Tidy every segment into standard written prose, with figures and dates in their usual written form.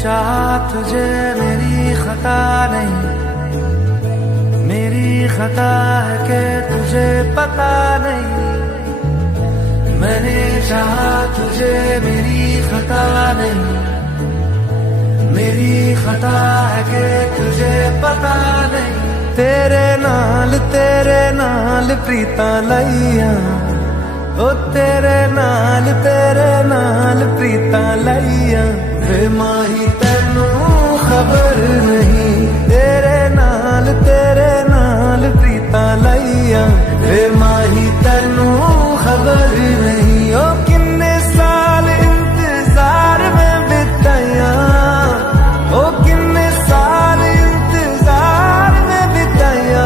चाहा तुझे मेरी खता नहीं, मेरी खता है कि तुझे पता नहीं। मैंने चाहा तुझे मेरी खता नहीं, मेरी खता है कि तुझे पता नहीं। तेरे नाल प्रीता लइया, ओ तेरे नाल प्रीता लइया। वे माही तेनू खबर नहीं, तेरे नाल प्रीता लइया। वे माही तेनू खबर नहीं। ओ किन्ने साल इंतजार में बिताया, ओ किन्ने साल इंतजार में बिताया।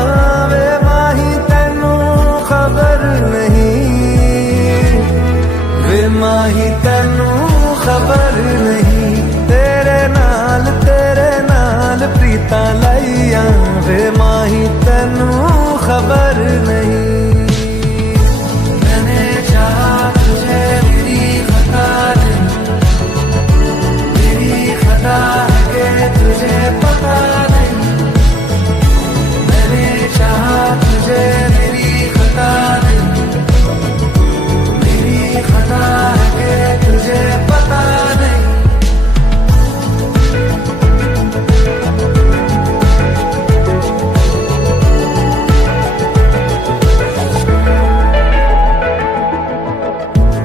वे माही तेनू खबर नहीं, वे माही तेनू खबर नहीं। तेरे नाल प्रीता लइया, वे माही तेनू खबर नहीं। मैंने चाहा तुझे मेरी खता नहीं, मेरी खता है कि तुझे पता नहीं। मैंने चाहा तुझे मेरी खता नहीं, मेरी खता है कि तुझे पता नहीं।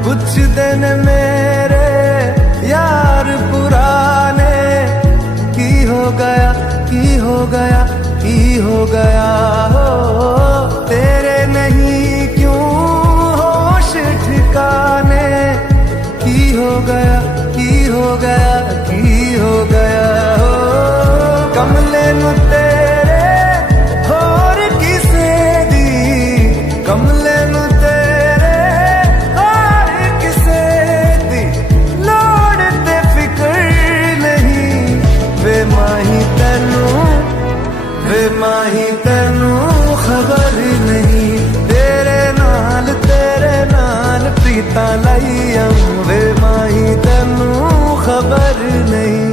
कुछ दिन मेरे यार पुराने की हो गया, की हो गया, की हो गया। हो तेरे नहीं क्यों होश ठिकाने की हो गया, की हो गया, की हो गया। हो कमले नु तेरे होर किसे दी, कमले नु माही तेनू खबर नहीं। तेरे नाल प्रीता लइया, वे माही तेनू खबर नहीं।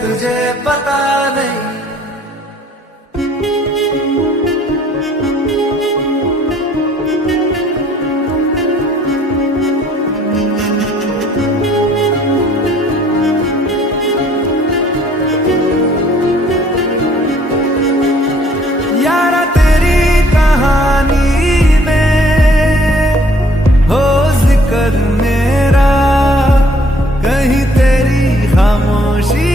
तुझे पता नहीं। यारा तेरी कहानी में हो जिक्र मेरा, कहीं तेरी खामोशी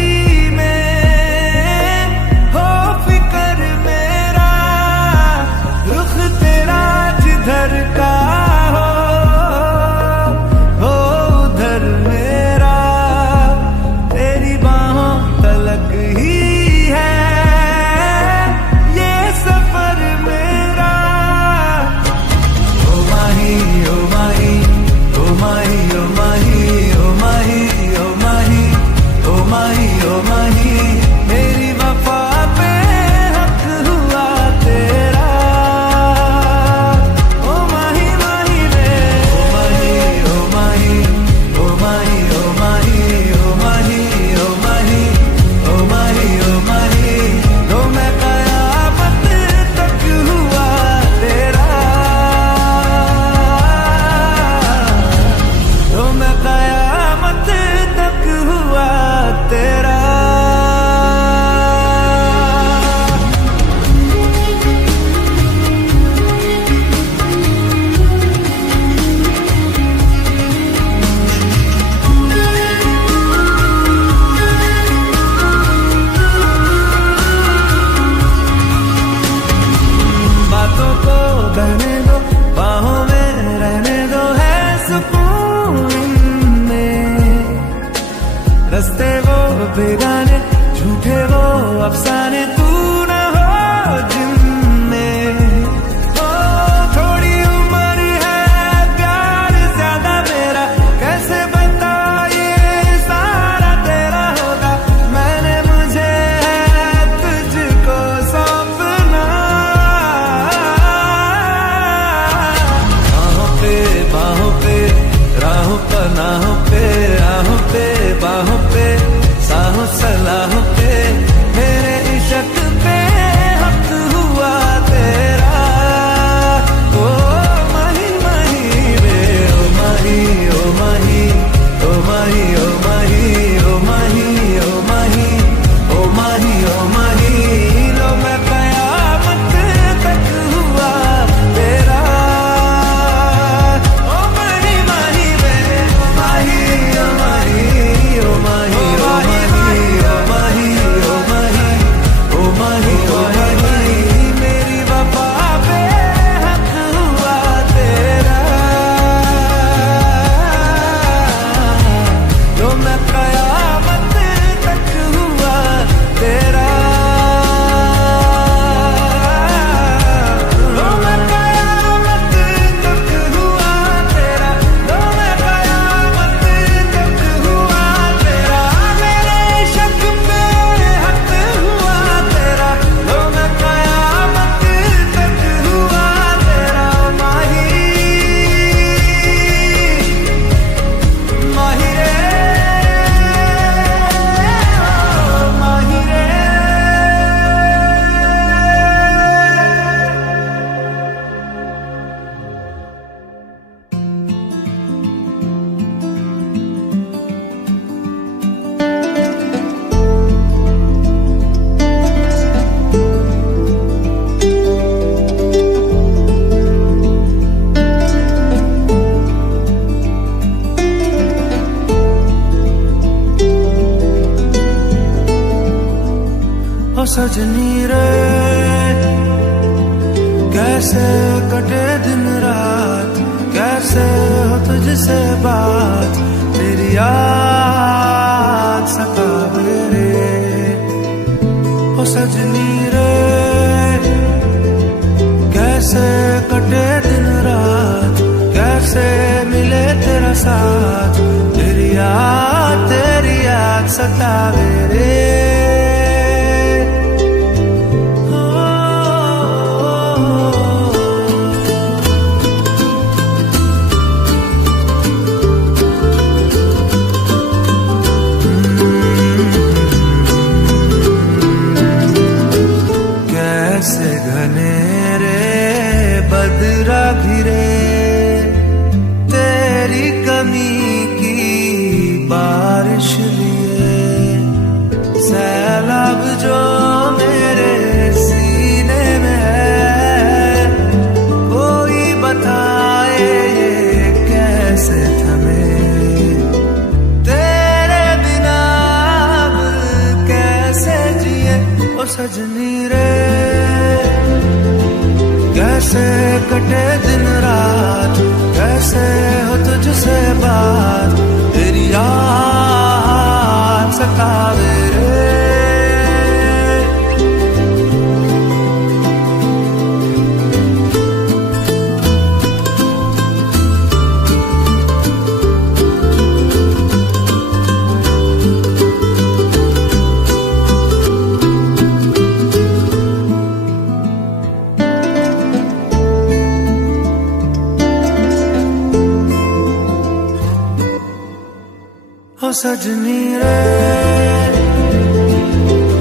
रस्ते वो बेगाने, झूठे वो अफसाने, तू न हो जिनमें। निगाहों पे, साहों सलाहों पे, मेरे इश्क पे हक हुआ तेरा। ओ माही माही वे, ओ माही ओ माही ओ माही ओ माही ओ माही ओ माही ओ माही ओ माही, लो मैं कयामत तक हुआ तेरा। ओ माही माही वे, ओ माही ओ माही ओ माही ओ माही ओ माही ओ माही ओ माही ओ माही, मेरी वफा पे हक हुआ तेरा। लो मैं कयामत तक हुआ तेरा। लो मैं कयामत तक हुआ तेरा। लो मैं कयामत तक हुआ तेरा। मेरे इश्क पे हक हुआ तेरा। लो मैं कयामत तक हुआ तेरा। माही माही रे, माही रे। ओ सजनी रे, कैसे कटे दिन रात, कैसे हो तुझसे बात, तेरी याद सतावे रे। ओ सजनी रे, कैसे कटे दिन रात, कैसे मिले तेरा साथ, तेरी याद सतावे रे। कैसे घनेरे बदरा घिरे, तेरी कमी की बारिश लिए, सैलाब जो मेरे सीने में है, कोई बताए ये कैसे थमे, तेरे बिना अब कैसे जिए। ओ सजनी रे, कैसे कटे दिन रात, कैसे हो तुझसे बात, तेरी याद सतावे रे। ओ सजनी रे,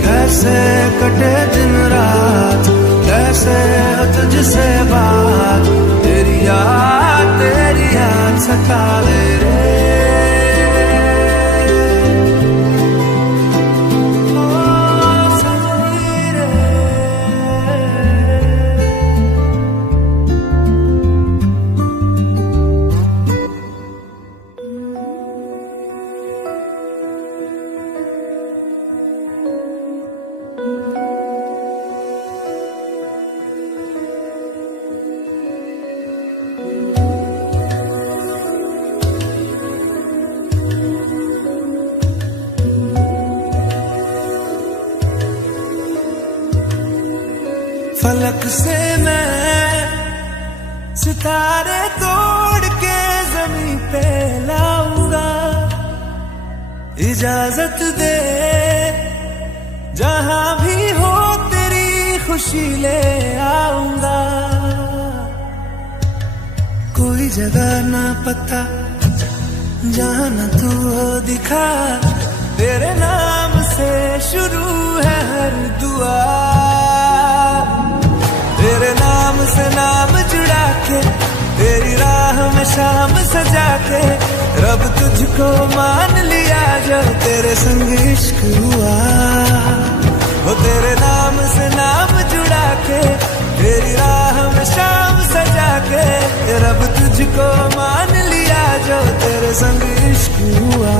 कैसे कटे दिन रात, कैसे हो तुझसे बात, तेरी याद सतावे रे। ओ सजनी रे, फलक से मैं सितारे तोड़ के जमीन पे लाऊंगा, इजाजत दे जहां भी हो तेरी खुशी ले आऊंगा। कोई जगह ना पता जहां न तू हो दिखा, तुझको मान लिया जो तेरे संग इश्क हुआ, वो तेरे नाम से नाम जुड़ा के तेरी राह में शाम सजा के, रब तुझको मान लिया जो तेरे संग इश्क हुआ।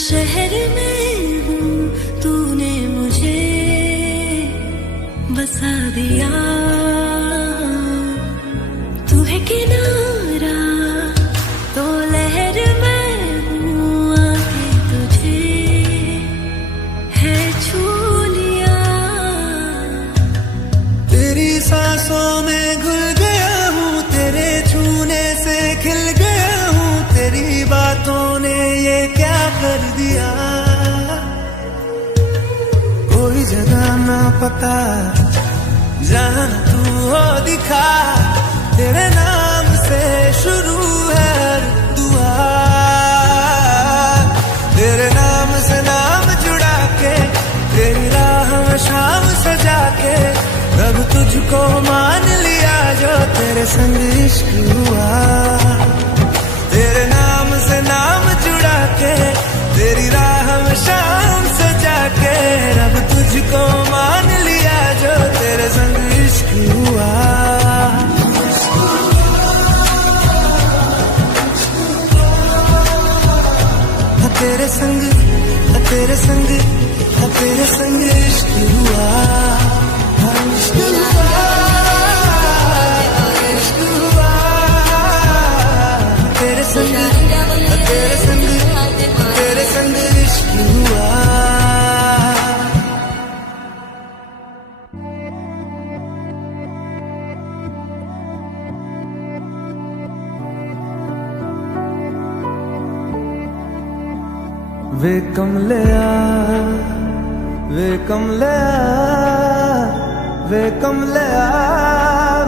शहर में हूँ तूने मुझे बसा दिया, तू है किनारा तो लहर में हूँ, आके तुझे है छू लिया। तेरी सांसों में घुल गया हूँ, तेरे छूने से खिल गया हूँ, तेरी बातों ने ये क्या कर दिया। कोई जगह ना पता जहाँ तू हो दिखा, तेरे नाम से शुरू है हर दुआ, तेरे नाम से नाम जुड़ा के तेरी राह में शाम सजा के, रब तुझको मान लिया जो तेरे संग इश्क हुआ, तेरे नाम से नाम जुड़ा के तेरी राह में शाम सजा के, रब तुझको मान लिया जो तेरे संग इश्क हुआ। तेरे संग तेरे संग तेरे संग इश्क हुआ, इश्क हुआ, इश्क हुआ, तेरे संग तेरे संग तेरे संग इश्क हुआ। वे कमलिया वे कमलिया वे कमलिया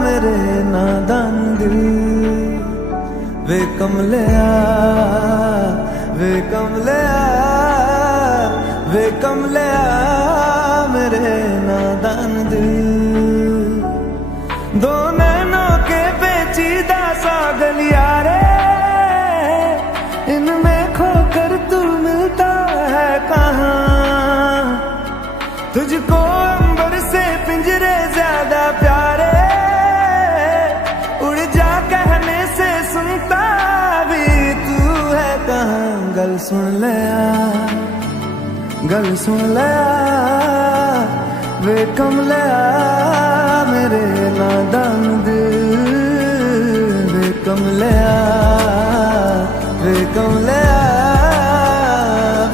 मेरे नादान दिल, वे कमलिया वे कमलिया वे कमलिया मेरे नादान दिल, दो नैनों के पेचीदा सा गलियारे, इनमें खोकर तू मिलता है कहाँ, तुझको अंबर से पिंजरे ज्यादा प्यारे, उड़ जा कहने से सुनता भी तू है कहाँ। गल सुन लिया गल सुन लिया वे कमलिया मेरे नादान दिल, वे कमलिया वे कमलिया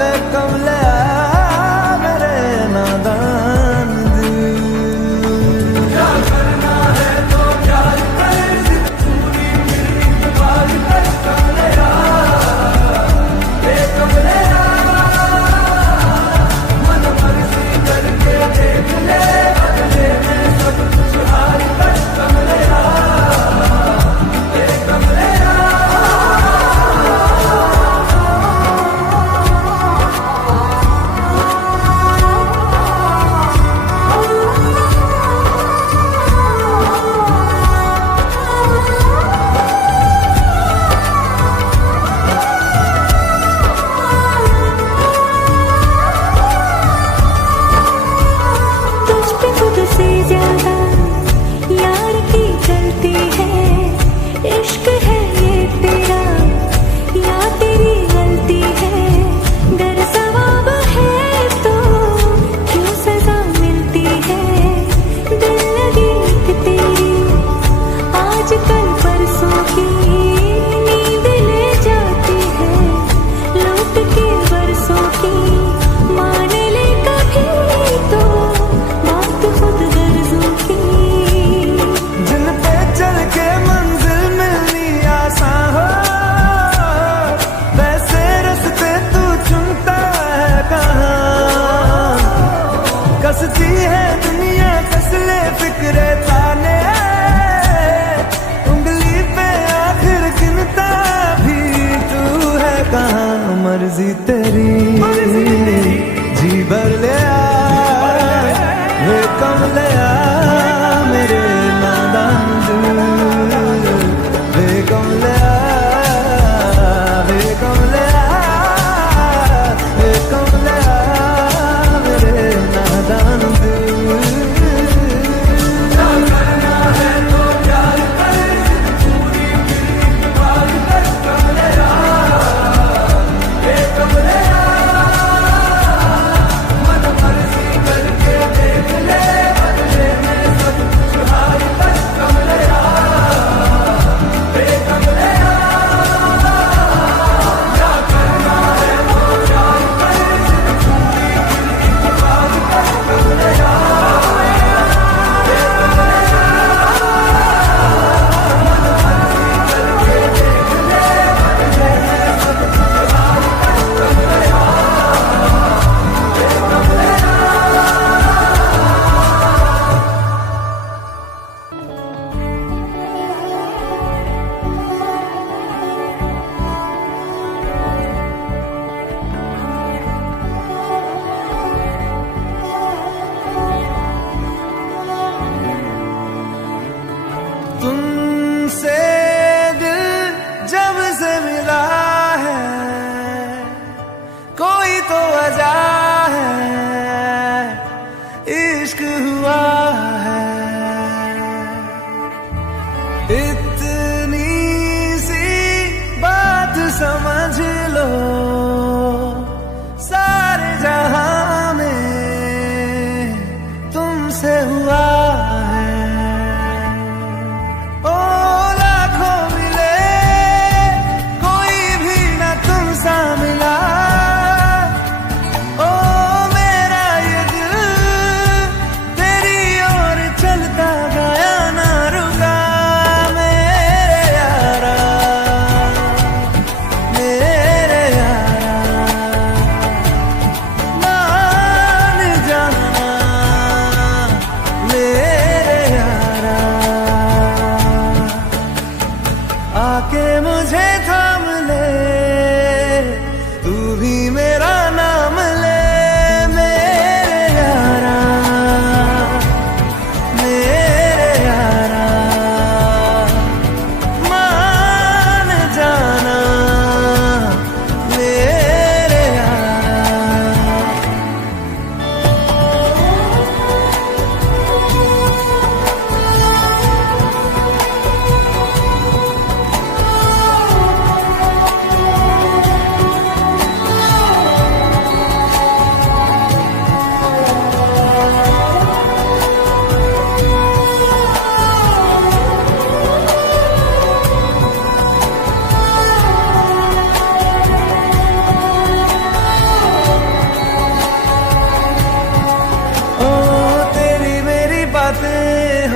वे कमलिया मेरे नादान दिल। क्या करना है तो क्या कर पूरी मेरी बात कर कमलिया, वे कमलिया मन मर्जी करके देख ले बदले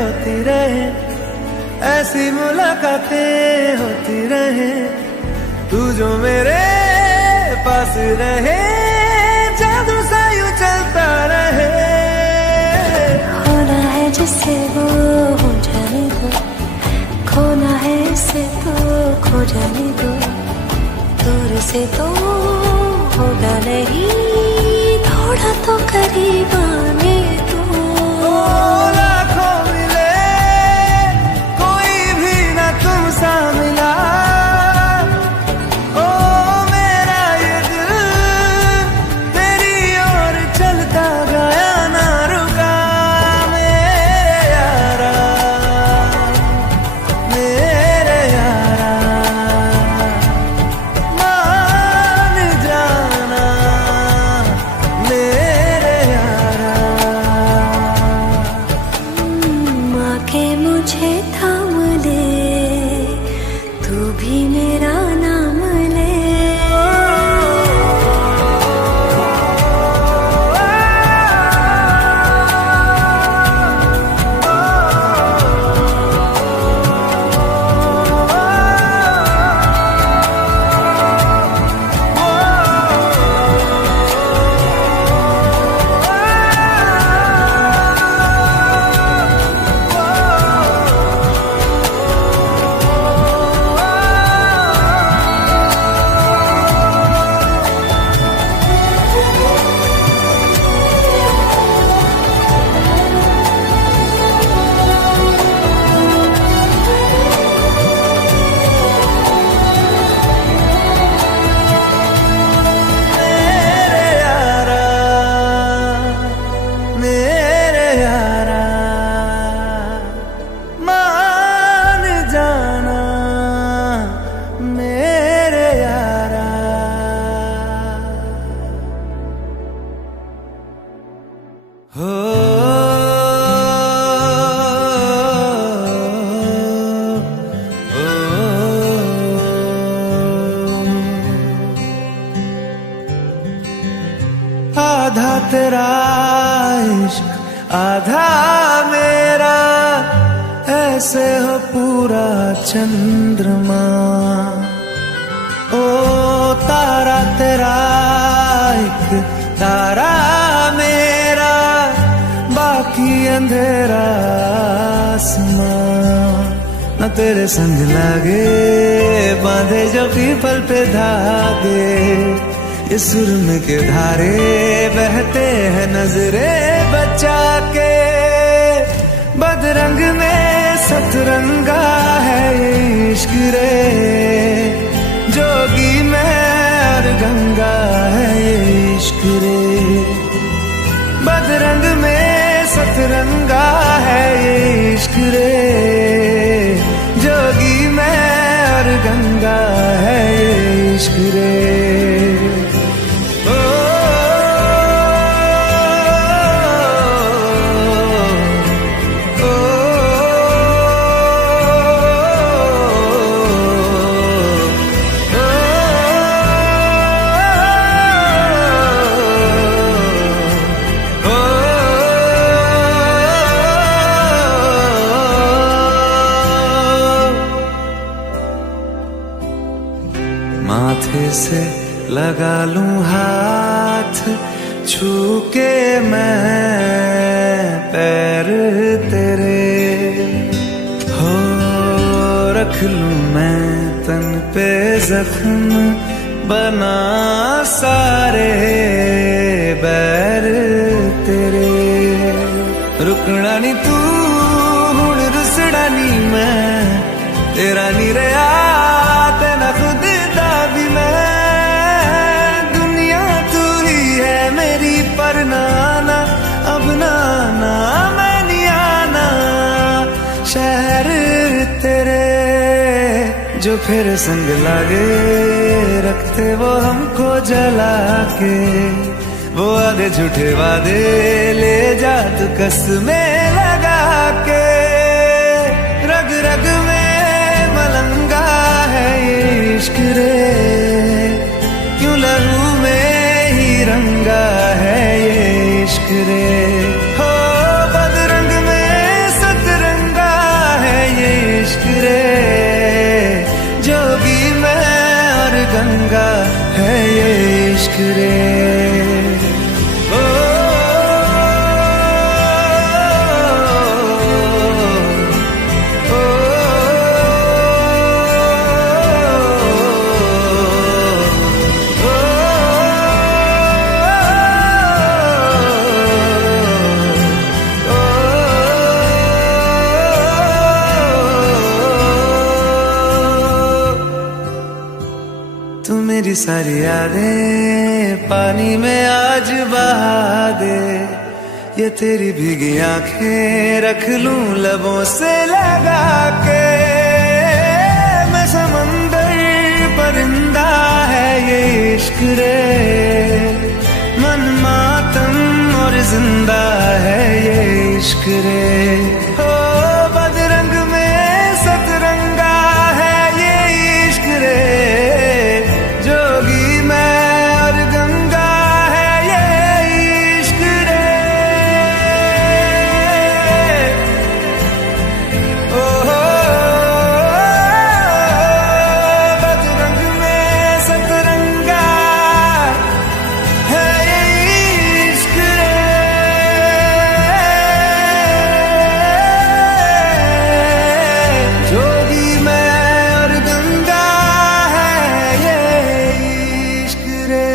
होती रहे, ऐसी मुलाकातें होती रहे, तू जो मेरे पास रहे, जादू सा यूं चलता रहे। होना है जिससे वो हो जाने दो, खोना है इसे तो खो जाने दो, दूर से तो होगा नहीं, थोड़ा तो करीब आने दो। लाखों मिले कोई भी ना तुम सा मिला, ओ मेरा ये दिल तेरी ओर चलता गया ना रुका। मेरे यारा, मेरे यारा, मान जाना मेरे यारा। आके मुझे थाम ले, तू भी मेरा नाम ले। मेरे यारा, मान जाना मेरे यारा। हो आधा तेरा इश्क आधा मेरा, ऐसे हो पूरा चंद्रमा। ओ तारा तेरा एक तारा मेरा, बाकी अंधेरा आसमां। न तेरे संग लागे बांधे जो पीपल पे धागे, इस सुरम के धारे बहते हैं नजरे बचा के। बदरंग में सतरंगा है ये इश्क रे, जोगी में और गंगा है ये इश्क रे। बदरंग में सतरंगा है ये इश्क रे, जोगी में और गंगा है ये इश्क रे। माथे से लगा लूं हाथ, छू के मैं पैर तेरे, हो रख लूं मैं तन पे जख्म, बना सारे बैर तेरे। रुकना नी तू हुण रुसड़ा नी मैं, तेरा नी रहा तेना खुद दा भी मैं। दुनिया तू ही है मेरी पर नाना, अब नाना मैं नहीं आना। शहर तेरे जो फिर संग लागे, रखते वो हमको जला के। वो आधे झूठे वादे ले जा तू कसमें लगा के। रग रग में मलंगा है ये इश्क रे, क्यों लहू में ही रंगा है ये इश्क रे। हो बदरंग में सतरंग इश्क रे। ओ, तू मेरी सारी यादें पानी में आज बहा दे, ये तेरी भीगी आंखें रख लूं लबों से लगा के। मैं समंदर परिंदा है ये इश्क रे, मन मातम और जिंदा है ये इश्क रे। ओ बदरंग में सतरंगा है ये इश्क रे, जोगी मैं और गंगा है ये इश्क रे। ओ बदरंग में सतरंगा है ये इश्क रे, जोगी मैं और गंगा है ये इश्क रे।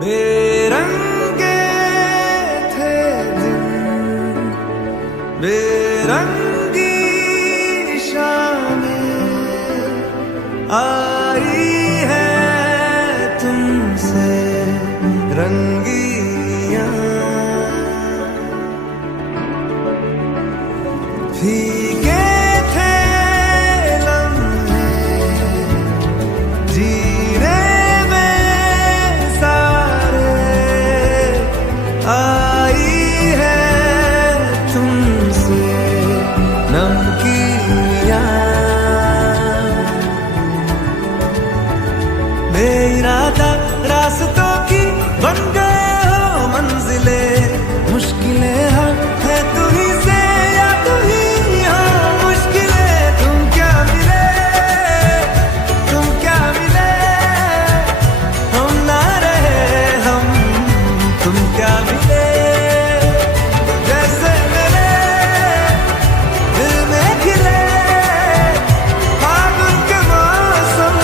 बेरंगे थे दिन, बेरंगी शामें आई है तुमसे रंगियां। फीके थे लम्हे जीने में सारे, आई है तुमसे नमकीनियां। बेइरादा रास्तों की बन गए हो मंजिले, मुश्किलें है तू ही से या तू ही हो मुश्किलें। तुम क्या मिले, तुम क्या मिले, हम ना रहे हम, तुम क्या मिले। जैसे मेरे दिल में खिले फागुन के मौसम,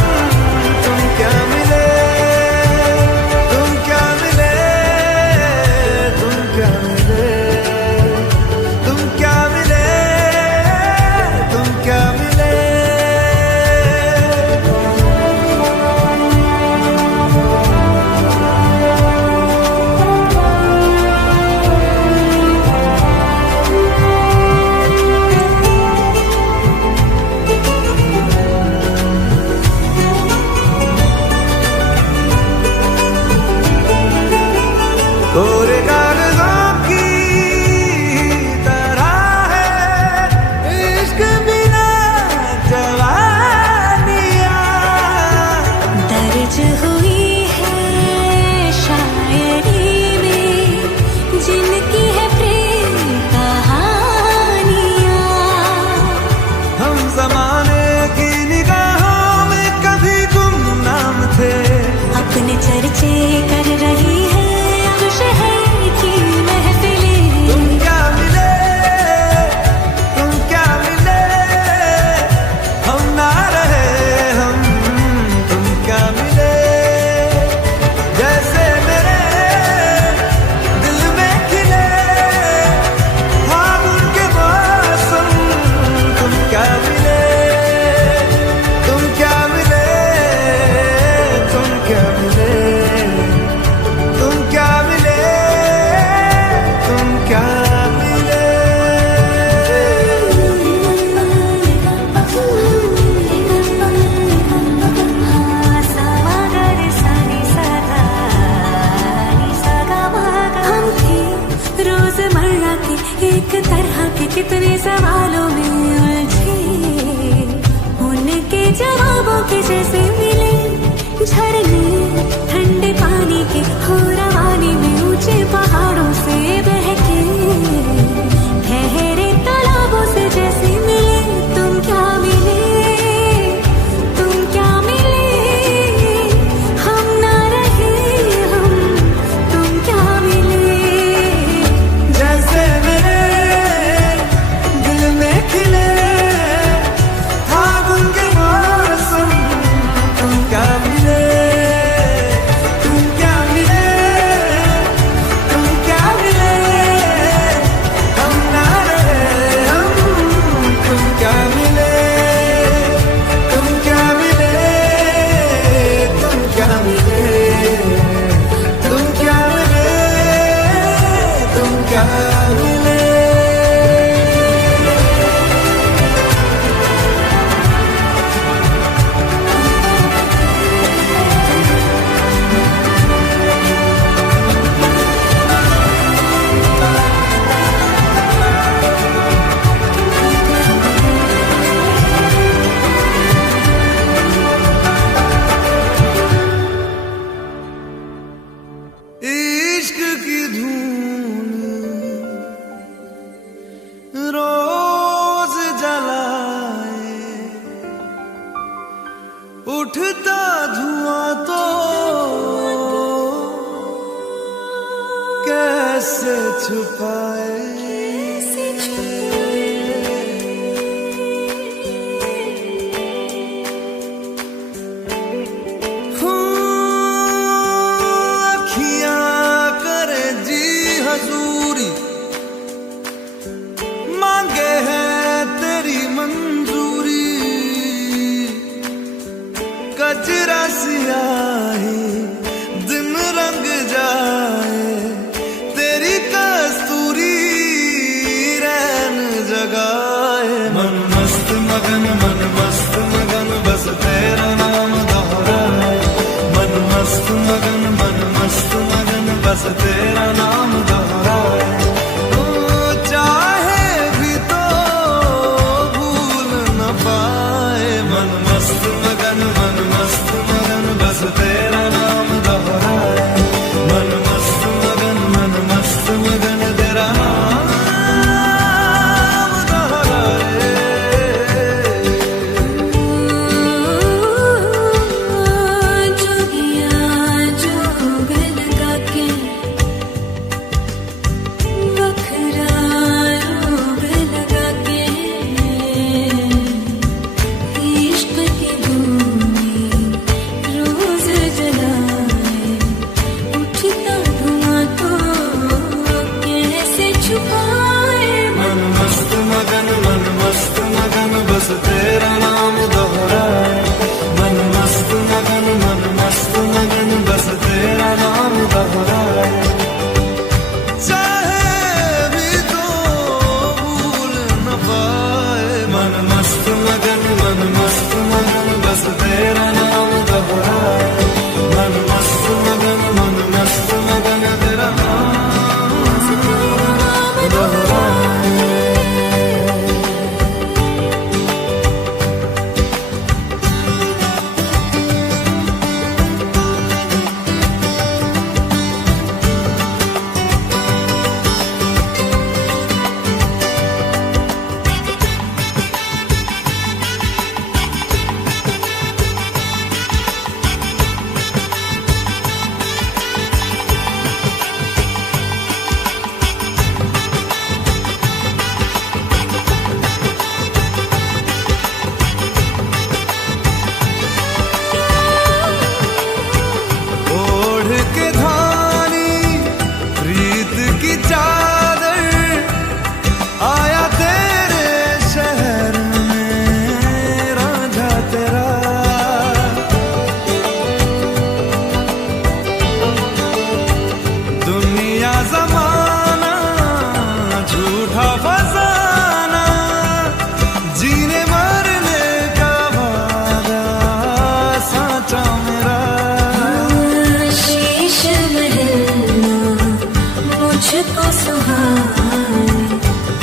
तुम क्या मिले, तुम क्या मिले, तुम क्या मिले, तुम क्या मिले, तुम क्या मिले। कोरे कागजों की तरह है इश्क बिना जवानियां, दर्ज हुई है शायरी में जिनकी है प्रेम कहानियां। हम जमाने की निगाहों में कभी गुमनाम थे, अपने चर्चे कर रही है अब शहर इश्क की धून रोज जलाए, उठता धुआं तो कैसे छुपाए। मांगे है तेरी मंजूरी, कजरा सियाही दिन रंग जाए, तेरी कस्तूरी रैन जगाए। मन मस्त मगन बस तेरा नाम दोहराए। मन मस्त मगन बस तेरा नाम दोहराए। तेरा नाम दोहराए। मन मस्त मगन तेरा नाम दोहराए। जोगिया जोग लगा के बखरा रोग लगा के, इश्क की बस तेरा नाम दोहराए। मन मस्त मगन बस तेरा नाम दोहराए। चाहे भी तो भूल न पाए। मन मस्त मगन बस तेरा नाम दोहराए। मन मस्त मगन तेरा नाम दोहराए।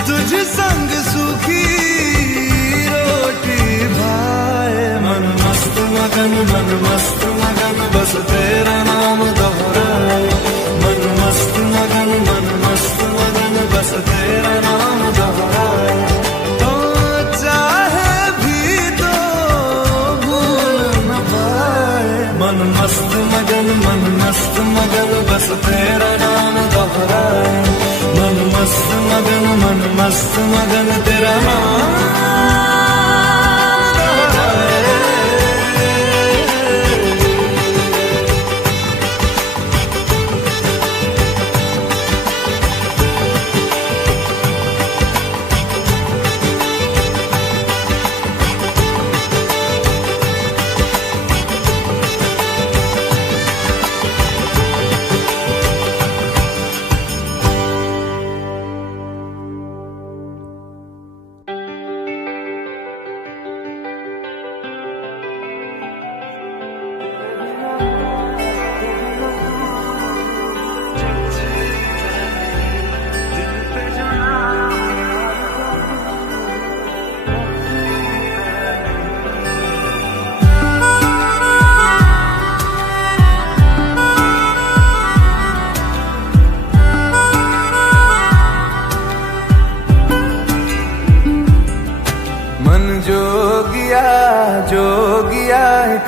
तुझ संग सूखी रोटी भाए। मन मस्त मगन बस तेरा नाम दोहराए। मन मस्त मगन बस तेरा नाम दोहराए। तो चाहे भी तो भूल न पाए। मन मस्त मगन बस तेरा नाम दोहराए। मन मस्त मगन तेरा नाम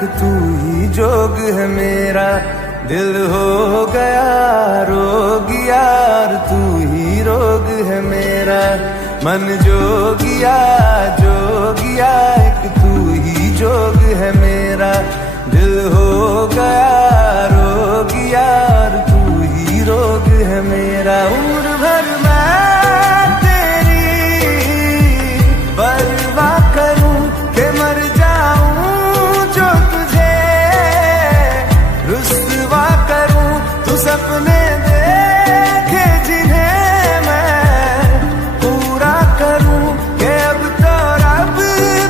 एक तू ही जोग है मेरा, दिल हो गया रोगिया और तू ही रोग है मेरा। मन जोगिया जोगिया एक तू ही जोग है मेरा, दिल हो गया रोगिया और तू ही रोग है मेरा। उम्र भर मैं तेरी परवाह करूं कि मर जाऊं जो तुझे रुस्वा करूं, तू सपने देखे जिन्हें मैं पूरा करूं, कि अब तो रब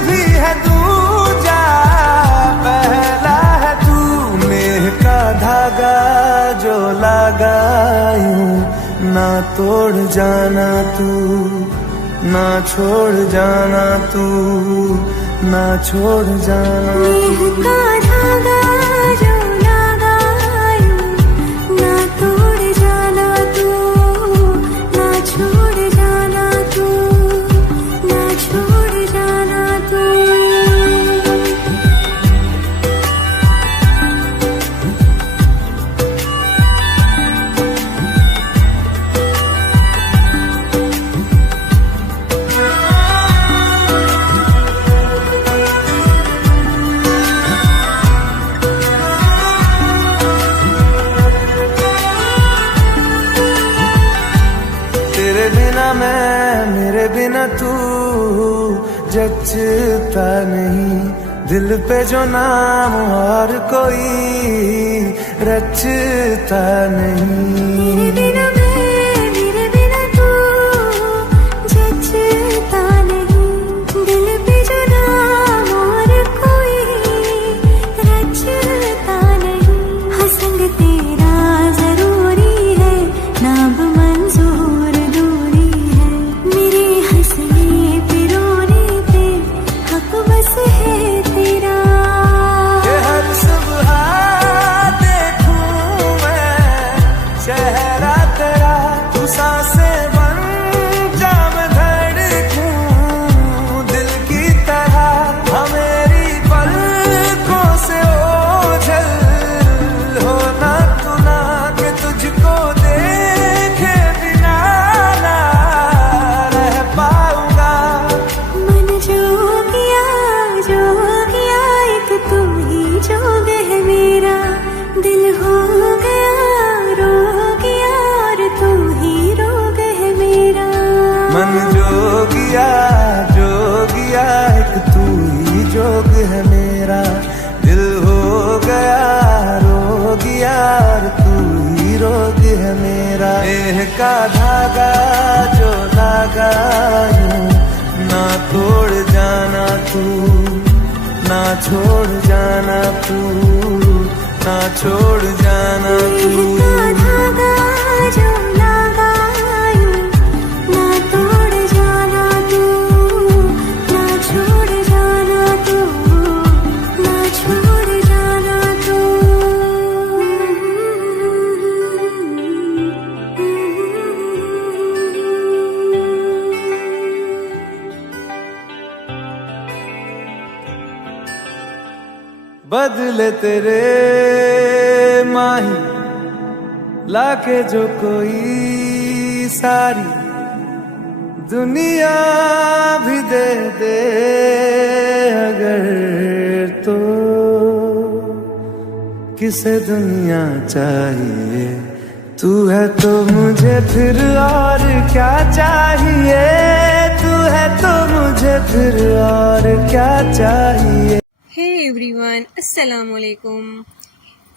भी है दूजा पहला है तू। नेह का धागा जो लगायूं ना तोड़ जाना तू, ना छोड़ जाना तू, ना छोड़ जाना नेह का धागा जो लगायूं ना तोड़ जाना तू, ना छोड़ जाना तू, ना छोड़ जाना तू। तेरे बिना मैं मेरे बिना तू जचता नहीं, दिल पे जो नाम और कोई रचता नहीं। मेरे बिना मैं मेरे बिना तू जचता नहीं, दिल पे जो नाम और कोई रचता नहीं। हाँ संग तेरा जरूरी है, नाम मंजूर दूरी है, मेरे हंसने पे रोने पे हक बस है तेरा। कि हर सुबह देखूं मैं चेहरा तेरा, तू सांसें बन जा मैं धड़कूं दिल की तरह। हाँ मेरी पलकों से ओझल हो ना तू ना, कि तुझको देखे बिना ना रह पाऊंगा। मन जोगिया जोगिया एक तू ही जोग है मेरा, दिल हो गया रोगिया और तू ही रोग है मेरा। मन जोगिया जोगिया एक तू ही जोग है मेरा, दिल हो गया रोगिया और तू ही रोग है मेरा। नेह का धागा जो लगायूं ना तोड़ जाना तू, ना छोड़ जाना तू, ना छोड़ जाना नेह तू। का धागा जो लगायूं ना तोड़ जाना तू, ना छोड़ जाना तू, ना छोड़ जाना तू। बदले तेरे माही लाके जो कोई सारी दुनिया भी दे दे अगर, तो किसे दुनिया चाहिए, तू है तो मुझे फिर और क्या चाहिए, तू है तो मुझे फिर और क्या चाहिए। हे एवरीवन, अस्सलाम वालेकुम।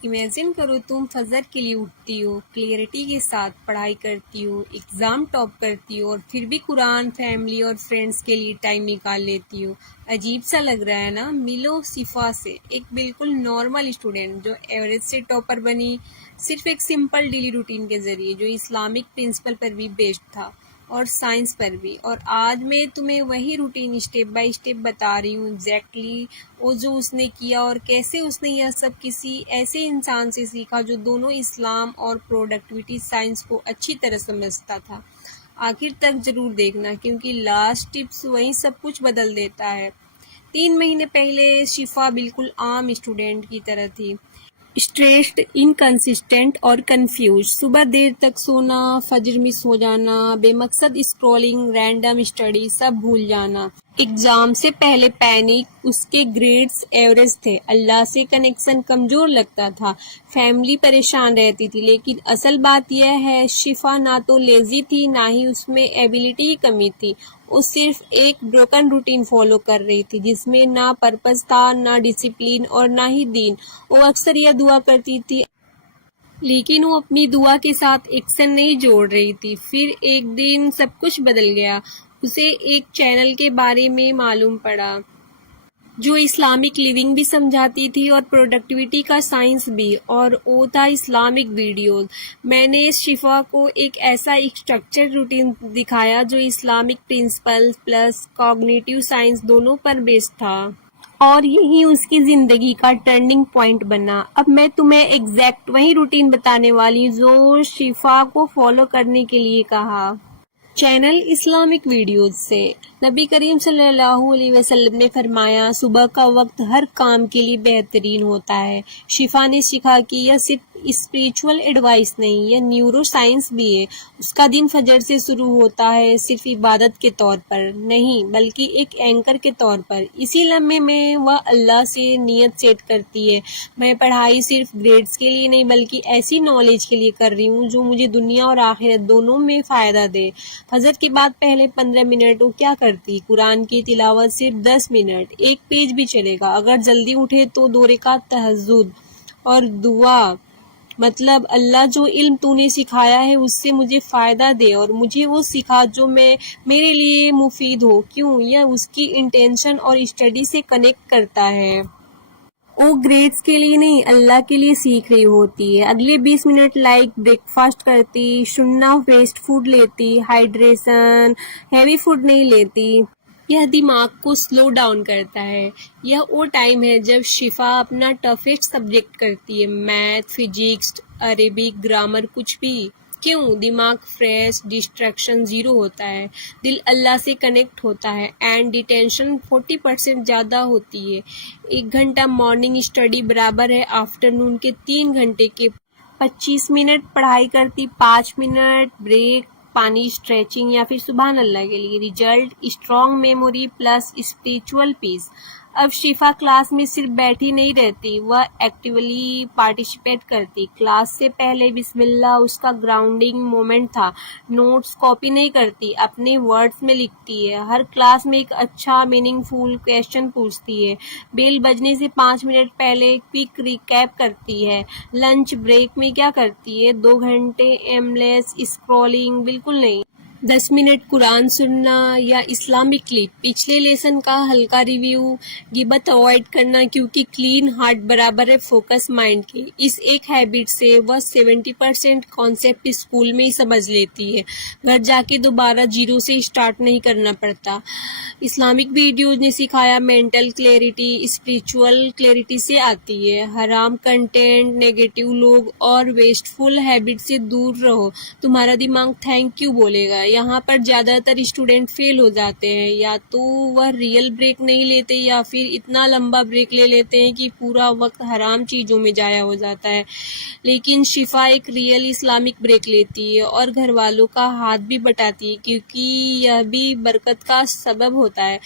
इमेजिन करो तुम फजर के लिए उठती हो, क्लियरिटी के साथ पढ़ाई करती हो, एग्ज़ाम टॉप करती हो और फिर भी कुरान, फैमिली और फ्रेंड्स के लिए टाइम निकाल लेती हो। अजीब सा लग रहा है ना। मिलो सिफा से, एक बिल्कुल नॉर्मल स्टूडेंट जो एवरेज से टॉपर बनी, सिर्फ एक सिंपल डेली रूटीन के ज़रिए जो इस्लामिक प्रिंसिपल पर भी बेस्ड था और साइंस पर भी। और आज मैं तुम्हें वही रूटीन स्टेप बाय स्टेप बता रही हूँ, एग्जैक्टली वो जो उसने किया और कैसे उसने यह सब किसी ऐसे इंसान से सीखा जो दोनों इस्लाम और प्रोडक्टिविटी साइंस को अच्छी तरह समझता था। आखिर तक ज़रूर देखना, क्योंकि लास्ट टिप्स वही सब कुछ बदल देता है। 3 महीने पहले शिफा बिल्कुल आम स्टूडेंट की तरह थी, स्ट्रेस्ड, इनकंसिस्टेंट और कंफ्यूज। सुबह देर तक सोना, फजर मिस हो जाना, बेमकसद स्क्रॉलिंग, रैंडम स्टडी, सब भूल जाना। एग्जाम से पहले पैनिक, उसके ग्रेड्स एवरेज थे, अल्लाह से कनेक्शन कमजोर लगता था, फैमिली परेशान रहती थी। लेकिन असल बात यह है, शिफा ना तो लेजी थी, ना ही उसमें एबिलिटी की कमी थी। वो सिर्फ एक ब्रोकन रूटीन फॉलो कर रही थी, जिसमें ना पर्पस था, ना डिसिप्लिन और ना ही दीन। वो अक्सर यह दुआ करती थी, लेकिन वो अपनी दुआ के साथ एक्शन नहीं जोड़ रही थी। फिर एक दिन सब कुछ बदल गया। उसे एक चैनल के बारे में मालूम पड़ा जो इस्लामिक लिविंग भी समझाती थी और प्रोडक्टिविटी का साइंस भी, और वो था इस्लामिक वीडियोस। मैंने शिफा को एक ऐसा स्ट्रक्चर रूटीन दिखाया जो Islamic principles plus cognitive science दोनों पर बेस्ड था, और यही उसकी जिंदगी का टर्निंग पॉइंट बना। अब मैं तुम्हें एग्जैक्ट वही रूटीन बताने वाली जो शिफा को फॉलो करने के लिए कहा। चैनल इस्लामिक वीडियोस से नबी करीम सल्लल्लाहु अलैहि वसल्लम ने फरमाया, सुबह का वक्त हर काम के लिए बेहतरीन होता है। शिफा ने सीखा कि यह सिर्फ स्पिरिचुअल एडवाइस नहीं, यह न्यूरो साइंस भी है। उसका दिन फजर से शुरू होता है, सिर्फ इबादत के तौर पर नहीं, बल्कि एक एंकर के तौर पर। इसी लम्हे में वह अल्लाह से नियत सेट करती है, मैं पढ़ाई सिर्फ ग्रेड्स के लिए नहीं, बल्कि ऐसी नॉलेज के लिए कर रही हूँ जो मुझे दुनिया और आखिरत दोनों में फ़ायदा दे। फजर के बाद पहले 15 मिनट वो क्या करती? कुरान की तिलावत सिर्फ 10 मिनट, एक पेज भी चलेगा। अगर जल्दी उठे तो 2 रकात तहज्जुद और दुआ, मतलब अल्लाह जो इल्म तूने सिखाया है उससे मुझे फ़ायदा दे और मुझे वो सिखा जो मेरे लिए मुफीद हो। क्यों? यह उसकी इंटेंशन और स्टडी से कनेक्ट करता है। वो ग्रेड्स के लिए नहीं, अल्लाह के लिए सीख रही होती है। अगले 20 मिनट लाइक ब्रेकफास्ट करती, शुन्ना वेस्ट फूड लेती, हाइड्रेशन, हैवी फूड नहीं लेती। यह दिमाग को स्लो डाउन करता है। यह वो टाइम है जब शिफा अपना टफेस्ट सब्जेक्ट करती है, मैथ, फिजिक्स, अरेबिक, ग्रामर, कुछ भी। क्यों? दिमाग फ्रेश, डिस्ट्रैक्शन जीरो होता है, दिल अल्लाह से कनेक्ट होता है एंड डिटेंशन 40% ज़्यादा होती है। 1 घंटा मॉर्निंग स्टडी बराबर है आफ्टरनून के 3 घंटे के। 25 मिनट पढ़ाई करती, 5 मिनट ब्रेक, पानी, स्ट्रेचिंग या फिर सुभान अल्लाह के लिए। Result strong memory plus spiritual peace. अब शिफा क्लास में सिर्फ बैठी नहीं रहती, वह एक्टिवली पार्टिसिपेट करती। क्लास से पहले बिस्मिल्लाह उसका ग्राउंडिंग मोमेंट था। नोट्स कॉपी नहीं करती, अपने वर्ड्स में लिखती है। हर क्लास में एक अच्छा मीनिंगफुल क्वेश्चन पूछती है। बेल बजने से 5 मिनट पहले क्विक रिकैप करती है। लंच ब्रेक में क्या करती है? 2 घंटे एमलेस स्क्रॉलिंग बिल्कुल नहीं। 10 मिनट कुरान सुनना या इस्लामिक क्लिप, पिछले लेसन का हल्का रिव्यू, गिबत अवॉइड करना क्योंकि क्लीन हार्ट बराबर है फोकस माइंड के। इस एक हैबिट से वह 70% कॉन्सेप्ट स्कूल में ही समझ लेती है, घर जाके दोबारा जीरो से स्टार्ट नहीं करना पड़ता। इस्लामिक वीडियोज ने सिखाया मेंटल क्लैरिटी स्पिरिचुअल क्लैरिटी से आती है। हराम कंटेंट, नेगेटिव लोग और वेस्टफुल हैबिट से दूर रहो, तुम्हारा दिमाग थैंक यू बोलेगा। यहाँ पर ज्यादातर स्टूडेंट फेल हो जाते हैं, या तो वह रियल ब्रेक नहीं लेते या फिर इतना लंबा ब्रेक ले लेते हैं कि पूरा वक्त हराम चीजों में जाया हो जाता है। लेकिन शिफा एक रियल इस्लामिक ब्रेक लेती है और घर वालों का हाथ भी बटाती है, क्योंकि यह भी बरकत का सबब होता है।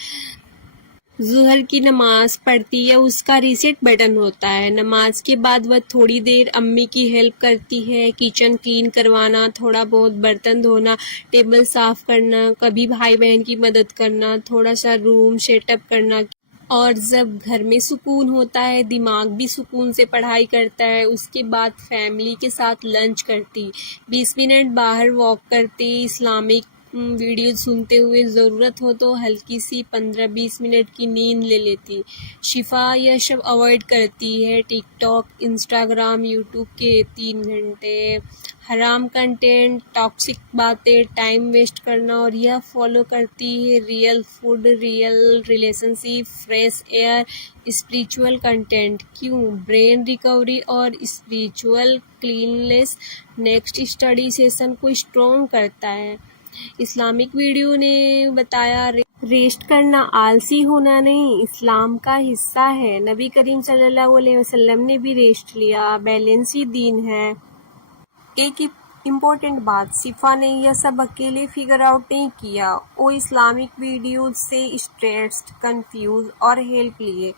जुहर की नमाज पढ़ती है, उसका रीसेट बटन होता है। नमाज के बाद वह थोड़ी देर अम्मी की हेल्प करती है, किचन क्लीन करवाना, थोड़ा बहुत बर्तन धोना, टेबल साफ करना, कभी भाई बहन की मदद करना, थोड़ा सा रूम सेटअप करना। और जब घर में सुकून होता है, दिमाग भी सुकून से पढ़ाई करता है। उसके बाद फैमिली के साथ लंच करती, 20 मिनट बाहर वॉक करती, इस्लामिक वीडियो सुनते हुए, ज़रूरत हो तो हल्की सी 15-20 मिनट की नींद ले लेती। शिफा यह सब अवॉइड करती है, टिकटॉक, इंस्टाग्राम, यूट्यूब के 3 घंटे, हराम कंटेंट, टॉक्सिक बातें, टाइम वेस्ट करना, और यह फॉलो करती है real food, real relationship, fresh air, spiritual content. क्यों? ब्रेन रिकवरी और spiritual cleanness next study session को स्ट्रॉन्ग करता है। इस्लामिक वीडियो ने बताया रेस्ट करना आलसी होना नहीं, इस्लाम का हिस्सा है। नबी करीम सल्लल्लाहु अलैहि वसल्लम ने भी रेस्ट लिया, बैलेंस ही दीन है। एक इम्पोर्टेंट बात, शिफा ने यह सब अकेले फिगर आउट नहीं किया। वो इस्लामिक वीडियोज से स्ट्रेस्ड, कंफ्यूज और हेल्प लिए।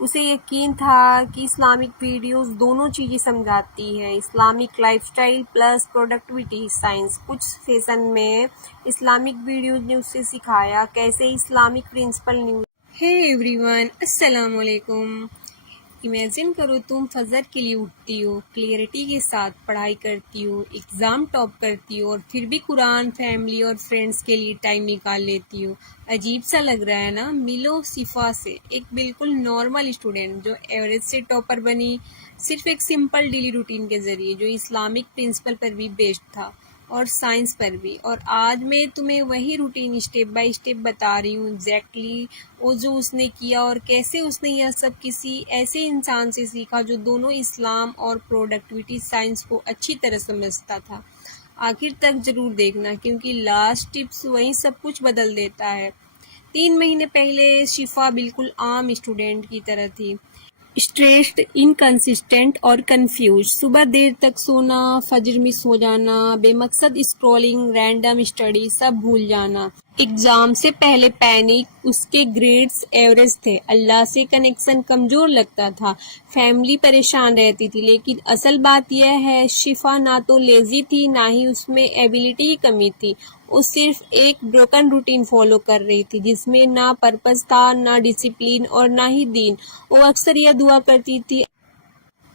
उसे यकीन था कि इस्लामिक वीडियोस दोनों चीज़ें समझाती है, Islamic lifestyle plus productivity science. कुछ सेशन में इस्लामिक वीडियोस ने उसे सिखाया कैसे Islamic principle news. Hey everyone, अस्सलाम वालेकुम। इमेजिन करो तुम फजर के लिए उठती हो, क्लियरिटी के साथ पढ़ाई करती हो, एग्ज़ाम टॉप करती हो और फिर भी कुरान, फैमिली और फ्रेंड्स के लिए टाइम निकाल लेती हो। अजीब सा लग रहा है ना? मिलो शिफा से, एक बिल्कुल नॉर्मल स्टूडेंट जो एवरेज से टॉपर बनी, सिर्फ एक सिंपल डेली रूटीन के ज़रिए जो इस्लामिक प्रिंसिपल पर भी बेस्ड था और साइंस पर भी। और आज मैं तुम्हें वही रूटीन स्टेप बाय स्टेप बता रही हूँ, एग्जैक्टली वो जो उसने किया और कैसे उसने यह सब किसी ऐसे इंसान से सीखा जो दोनों इस्लाम और प्रोडक्टिविटी साइंस को अच्छी तरह समझता था। आखिर तक जरूर देखना, क्योंकि लास्ट टिप्स वही सब कुछ बदल देता है। 3 महीने पहले शिफा बिल्कुल आम स्टूडेंट की तरह थी, स्ट्रेस्ड, इनकंसिस्टेंट और कंफ्यूज। सुबह देर तक सोना, फजर मिस हो जाना, बेमकसद स्क्रॉलिंग, रैंडम स्टडी, सब भूल जाना। एग्जाम से पहले पैनिक, उसके ग्रेड्स एवरेज थे, अल्लाह से कनेक्शन कमजोर लगता था, फैमिली परेशान रहती थी। लेकिन असल बात यह है, शिफा ना तो लेजी थी, ना ही उसमें एबिलिटी की कमी थी। वो सिर्फ एक ब्रोकन रूटीन फॉलो कर रही थी जिसमें ना पर्पस था, ना डिसिप्लिन और ना ही दीन। वो अक्सर यह दुआ करती थी,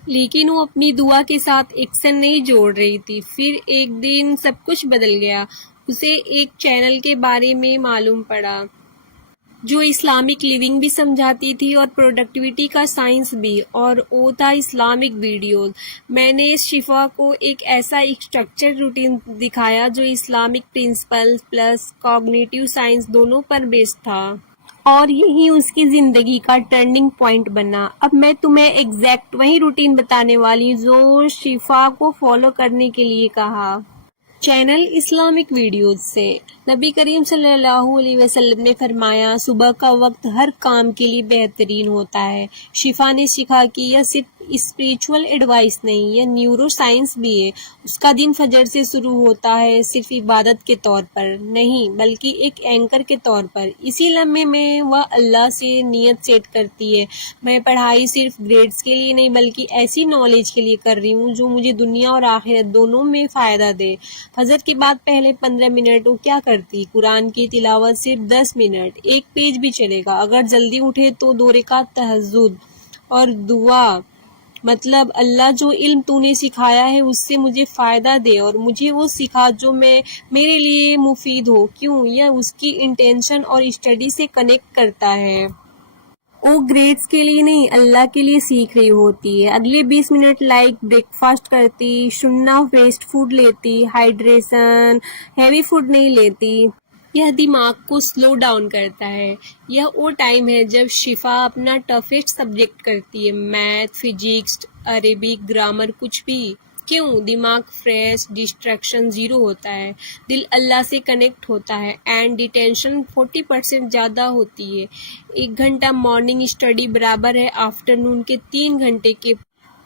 लेकिन वो अपनी दुआ के साथ एक्शन नहीं जोड़ रही थी। फिर एक दिन सब कुछ बदल गया। उसे एक चैनल के बारे में मालूम पड़ा जो इस्लामिक लिविंग भी समझाती थी और प्रोडक्टिविटी का साइंस भी, और वो था इस्लामिक वीडियोस। मैंने शिफा को एक ऐसा स्ट्रक्चर रूटीन दिखाया जो Islamic principle plus cognitive science दोनों पर बेस्ड था, और यही उसकी जिंदगी का टर्निंग पॉइंट बना। अब मैं तुम्हें एग्जैक्ट वही रूटीन बताने वाली जो शिफा को फॉलो करने के लिए कहा। चैनल इस्लामिक वीडियोज से। नबी करीम सल्लल्लाहु अलैहि वसल्लम ने फरमाया, सुबह का वक्त हर काम के लिए बेहतरीन होता है। शिफा ने सीखा कि यह सिर्फ स्पिरिचुअल एडवाइस नहीं, यह न्यूरो साइंस भी है। उसका दिन फजर से शुरू होता है, सिर्फ इबादत के तौर पर नहीं बल्कि एक एंकर के तौर पर। इसी लम्हे में वह अल्लाह से नियत सेट करती है, मैं पढ़ाई सिर्फ ग्रेड्स के लिए नहीं बल्कि ऐसी नॉलेज के लिए कर रही हूँ जो मुझे दुनिया और आखिरत दोनों में फ़ायदा दे। फजर के बाद पहले 15 मिनट वो क्या करती? कुरान की तिलावत सिर्फ 10 मिनट, एक पेज भी चलेगा। अगर जल्दी उठे तो 2 रकात तहज्जुद और दुआ, मतलब अल्लाह जो इल्म तूने सिखाया है उससे मुझे फ़ायदा दे और मुझे वो सिखा जो मेरे लिए मुफीद हो। क्यों? यह उसकी इंटेंशन और स्टडी से कनेक्ट करता है। वो ग्रेड्स के लिए नहीं, अल्लाह के लिए सीख रही होती है। अगले 20 मिनट लाइक ब्रेकफास्ट करती, सुन्ना वेस्ट फूड लेती, हाइड्रेशन, हैवी फूड नहीं लेती। यह दिमाग को स्लो डाउन करता है। यह वो टाइम है जब शिफा अपना टफेस्ट सब्जेक्ट करती है, मैथ, फिजिक्स, अरेबिक, ग्रामर, कुछ भी। क्यों? दिमाग फ्रेश, डिस्ट्रैक्शन जीरो होता है, दिल अल्लाह से कनेक्ट होता है एंड डिटेंशन 40% ज़्यादा होती है। 1 घंटा मॉर्निंग स्टडी बराबर है आफ्टरनून के 3 घंटे के।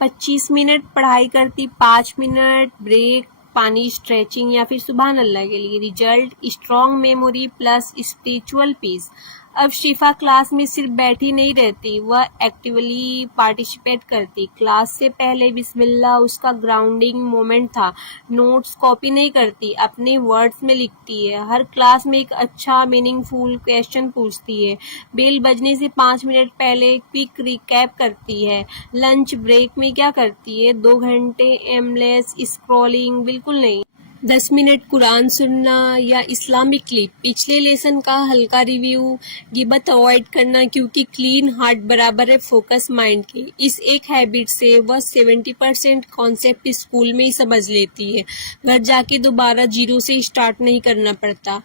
25 मिनट पढ़ाई करती, 5 मिनट ब्रेक, पानी, स्ट्रेचिंग या फिर सुभान अल्लाह के लिए। Result strong memory plus spiritual peace. अब शिफा क्लास में सिर्फ बैठी नहीं रहती, वह एक्टिवली पार्टिसिपेट करती। क्लास से पहले बिस्मिल्लाह उसका ग्राउंडिंग मोमेंट था। नोट्स कॉपी नहीं करती, अपने वर्ड्स में लिखती है। हर क्लास में एक अच्छा मीनिंगफुल क्वेश्चन पूछती है। बेल बजने से 5 मिनट पहले क्विक रिकैप करती है। लंच ब्रेक में क्या करती है? 2 घंटे एमलेस स्क्रॉलिंग बिल्कुल नहीं। 10 मिनट कुरान सुनना या इस्लामिक क्लिप। पिछले लेसन का हल्का रिव्यू। गिबत अवॉइड करना, क्योंकि क्लीन हार्ट बराबर है फोकस माइंड की। इस एक हैबिट से वह 70% कॉन्सेप्ट स्कूल में ही समझ लेती है, घर जाके दोबारा जीरो से स्टार्ट नहीं करना पड़ता।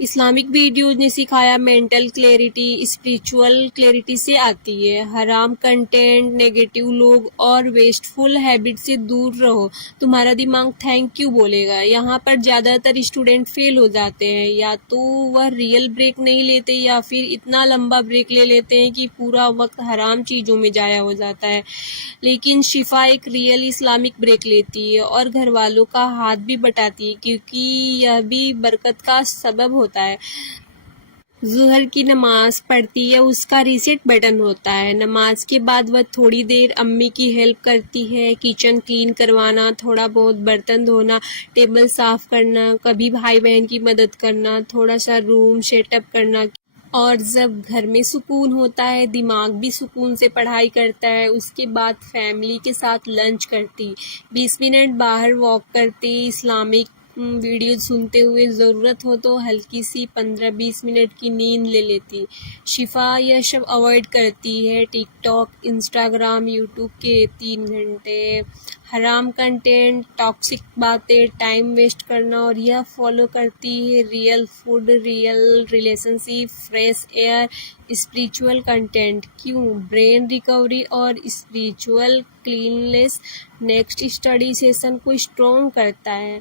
इस्लामिक वीडियोज ने सिखाया मेंटल क्लैरिटी स्पिरिचुअल क्लैरिटी से आती है। हराम कंटेंट, नेगेटिव लोग और वेस्टफुल हैबिट से दूर रहो, तुम्हारा दिमाग थैंक यू बोलेगा। यहाँ पर ज़्यादातर स्टूडेंट फेल हो जाते हैं, या तो वह रियल ब्रेक नहीं लेते या फिर इतना लंबा ब्रेक ले लेते हैं कि पूरा वक्त हराम चीज़ों में ज़ाया हो जाता है। लेकिन शिफा एक रियल इस्लामिक ब्रेक लेती है और घर वालों का हाथ भी बटाती है, क्योंकि यह भी बरकत का सबब होता है। ज़ुहर की नमाज पढ़ती है, उसका रीसेट बटन होता है। नमाज के बाद वह थोड़ी देर अम्मी की हेल्प करती है, किचन क्लीन करवाना, थोड़ा बहुत बर्तन धोना, टेबल साफ करना, कभी भाई बहन की मदद करना, थोड़ा सा रूम सेटअप करना। और जब घर में सुकून होता है, दिमाग भी सुकून से पढ़ाई करता है। उसके बाद फैमिली के साथ लंच करती, 20 मिनट बाहर वॉक करती, इस्लामिक वीडियो सुनते हुए, ज़रूरत हो तो हल्की सी 15-20 मिनट की नींद ले लेती। शिफा यह सब अवॉइड करती है, टिकटॉक, इंस्टाग्राम, यूट्यूब के 3 घंटे, हराम कंटेंट, टॉक्सिक बातें, टाइम वेस्ट करना, और यह फॉलो करती है real food, real relationship, fresh air, spiritual content. क्यों? ब्रेन रिकवरी और spiritual cleanness next study session को स्ट्रॉन्ग करता है।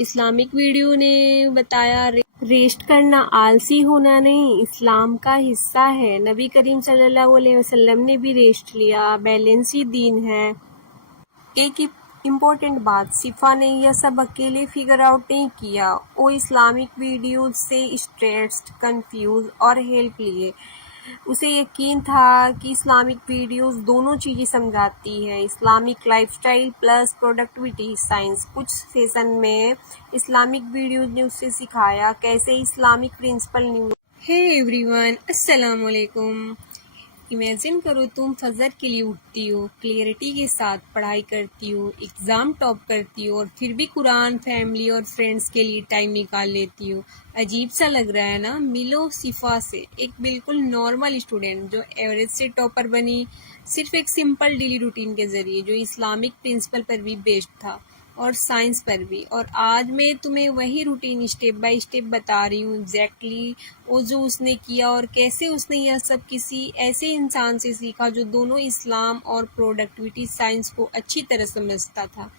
इस्लामिक वीडियो ने बताया रेस्ट करना आलसी होना नहीं, इस्लाम का हिस्सा है। नबी करीम सल्लल्लाहु अलैहि वसल्लम ने भी रेस्ट लिया, बैलेंस ही दीन है। एक इम्पोर्टेंट बात, शिफा ने यह सब अकेले फिगर आउट नहीं किया। वो इस्लामिक वीडियो से स्ट्रेस्ड, कंफ्यूज और हेल्प लिए। उसे यकीन था कि इस्लामिक वीडियोस दोनों चीज़ें समझाती है, Islamic lifestyle plus productivity science. कुछ सेशन में इस्लामिक वीडियोस ने उसे सिखाया कैसे इस्लामिक प्रिंसिपल। हे एवरीवन, अस्सलाम वालेकुम। इमेजिन करो तुम फजर के लिए उठती हो, क्लियरिटी के साथ पढ़ाई करती हो, एग्ज़ाम टॉप करती हो और फिर भी कुरान, फैमिली और फ्रेंड्स के लिए टाइम निकाल लेती हो। अजीब सा लग रहा है ना? मिलो शिफा से, एक बिल्कुल नॉर्मल स्टूडेंट जो एवरेज से टॉपर बनी, सिर्फ एक सिंपल डेली रूटीन के ज़रिए जो इस्लामिक प्रिंसिपल पर भी बेस्ड था और साइंस पर भी। और आज मैं तुम्हें वही रूटीन स्टेप बाय स्टेप बता रही हूँ, एग्जैक्टली वो जो उसने किया और कैसे उसने यह सब किसी ऐसे इंसान से सीखा जो दोनों इस्लाम और प्रोडक्टिविटी साइंस को अच्छी तरह समझता था।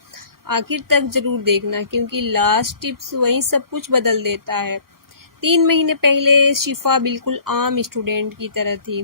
आखिर तक जरूर देखना, क्योंकि लास्ट टिप्स वही सब कुछ बदल देता है। 3 महीने पहले शिफा बिल्कुल आम स्टूडेंट की तरह थी,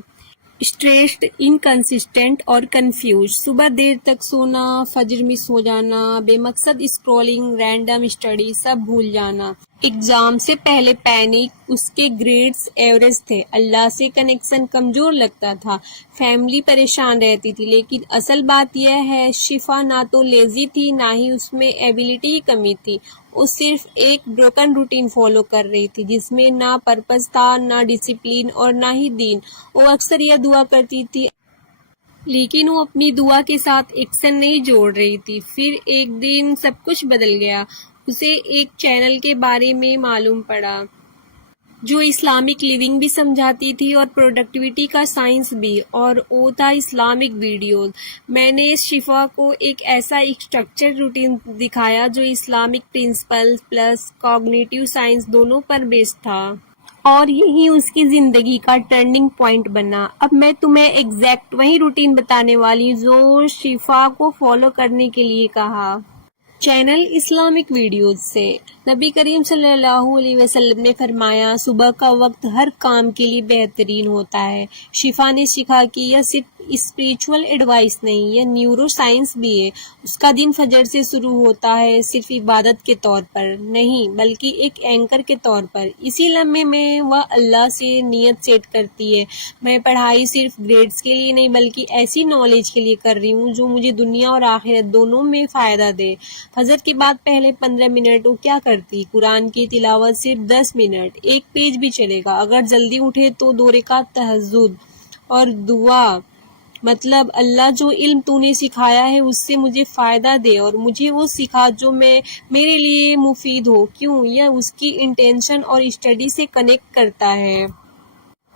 स्ट्रेस्ड, इनकंसिस्टेंट और कंफ्यूज। सुबह देर तक सोना, फजर मिस हो जाना, बेमकसद स्क्रॉलिंग, रैंडम स्टडी, सब भूल जाना। एग्जाम से पहले पैनिक, उसके ग्रेड्स एवरेज थे, अल्लाह से कनेक्शन कमजोर लगता था, फैमिली परेशान रहती थी। लेकिन असल बात यह है, शिफा ना तो लेजी थी, ना ही उसमें एबिलिटी की कमी थी। वो सिर्फ एक ब्रोकन रूटीन फॉलो कर रही थी, जिसमें ना पर्पस था, ना डिसिप्लिन और ना ही दीन। वो अक्सर यह दुआ करती थी, लेकिन वो अपनी दुआ के साथ एक्शन नहीं जोड़ रही थी। फिर एक दिन सब कुछ बदल गया। उसे एक चैनल के बारे में मालूम पड़ा जो इस्लामिक लिविंग भी समझाती थी और प्रोडक्टिविटी का साइंस भी, और वो था इस्लामिक वीडियोस। मैंने शिफा को एक ऐसा स्ट्रक्चर रूटीन दिखाया जो Islamic principle plus cognitive science दोनों पर बेस्ड था, और यही उसकी जिंदगी का टर्निंग पॉइंट बना। अब मैं तुम्हें एग्जैक्ट वही रूटीन बताने वाली जो शिफा को फॉलो करने के लिए कहा। चैनल इस्लामिक वीडियोस से नबी करीम सल्लल्लाहु अलैहि वसल्लम ने फरमाया, सुबह का वक्त हर काम के लिए बेहतरीन होता है। शिफा ने सीखा कि यह सिर्फ स्पिरिचुअल एडवाइस नहीं, यह न्यूरो साइंस भी है। उसका दिन फजर से शुरू होता है, सिर्फ इबादत के तौर पर नहीं, बल्कि एक एंकर के तौर पर। इसी लम्हे में वह अल्लाह से नियत सेट करती है, मैं पढ़ाई सिर्फ ग्रेड्स के लिए नहीं, बल्कि ऐसी नॉलेज के लिए कर रही हूँ जो मुझे दुनिया और आखिरत दोनों में फ़ायदा दे। फजर के बाद पहले 15 मिनट वो क्या करती? कुरान की तिलावत सिर्फ 10 मिनट, एक पेज भी चलेगा। अगर जल्दी उठे तो 2 रकात तहज्जुद और दुआ, मतलब अल्लाह जो इल्म तूने सिखाया है उससे मुझे फ़ायदा दे और मुझे वो सिखा जो मेरे लिए मुफीद हो। क्यों? यह उसकी इंटेंशन और स्टडी से कनेक्ट करता है।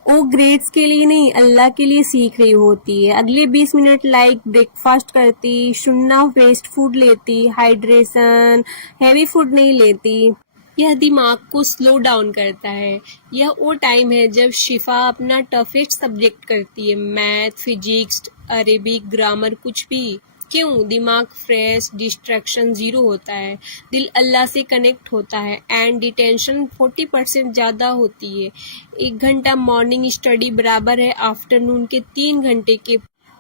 वो ग्रेड्स के लिए नहीं, अल्लाह के लिए सीख रही होती है। अगले 20 मिनट लाइक ब्रेकफास्ट करती, शुन्ना वेस्ट फूड लेती, हाइड्रेशन, हैवी फूड नहीं लेती। यह दिमाग को स्लो डाउन करता है। यह वो टाइम है जब शिफा अपना टफेस्ट सब्जेक्ट करती है, मैथ, फिजिक्स, अरेबिक, ग्रामर, कुछ भी। क्यों? दिमाग फ्रेश, डिस्ट्रैक्शन ज़ीरो होता है, दिल अल्लाह से कनेक्ट होता है एंड डिटेंशन 40% ज़्यादा होती है। 1 घंटा मॉर्निंग स्टडी बराबर है आफ्टरनून के 3 घंटे के।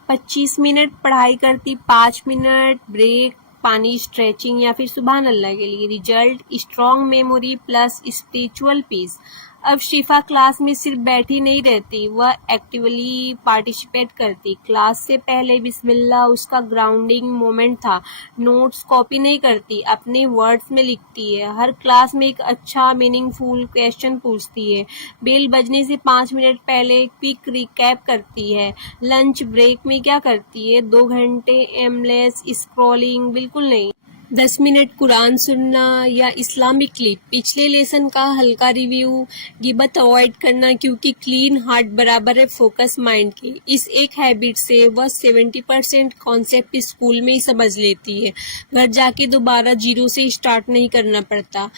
25 मिनट पढ़ाई करती, 5 मिनट ब्रेक, पानी, स्ट्रेचिंग या फिर सुबहान अल्लाह के लिए। Result strong memory plus spiritual peace. अब शिफा क्लास में सिर्फ बैठी नहीं रहती, वह एक्टिवली पार्टिसिपेट करती। क्लास से पहले बिस्मिल्लाह उसका ग्राउंडिंग मोमेंट था। नोट्स कॉपी नहीं करती, अपने वर्ड्स में लिखती है। हर क्लास में एक अच्छा मीनिंगफुल क्वेश्चन पूछती है। बेल बजने से 5 मिनट पहले क्विक रिकैप करती है। लंच ब्रेक में क्या करती है? 2 घंटे एमलेस स्क्रॉलिंग बिल्कुल नहीं। 10 मिनट कुरान सुनना या इस्लामिक क्लिप, पिछले लेसन का हल्का रिव्यू, गिबत अवॉइड करना क्योंकि क्लीन हार्ट बराबर है फोकस माइंड की। इस एक हैबिट से वह 70% कॉन्सेप्ट स्कूल में ही समझ लेती है, घर जाके दोबारा जीरो से स्टार्ट नहीं करना पड़ता।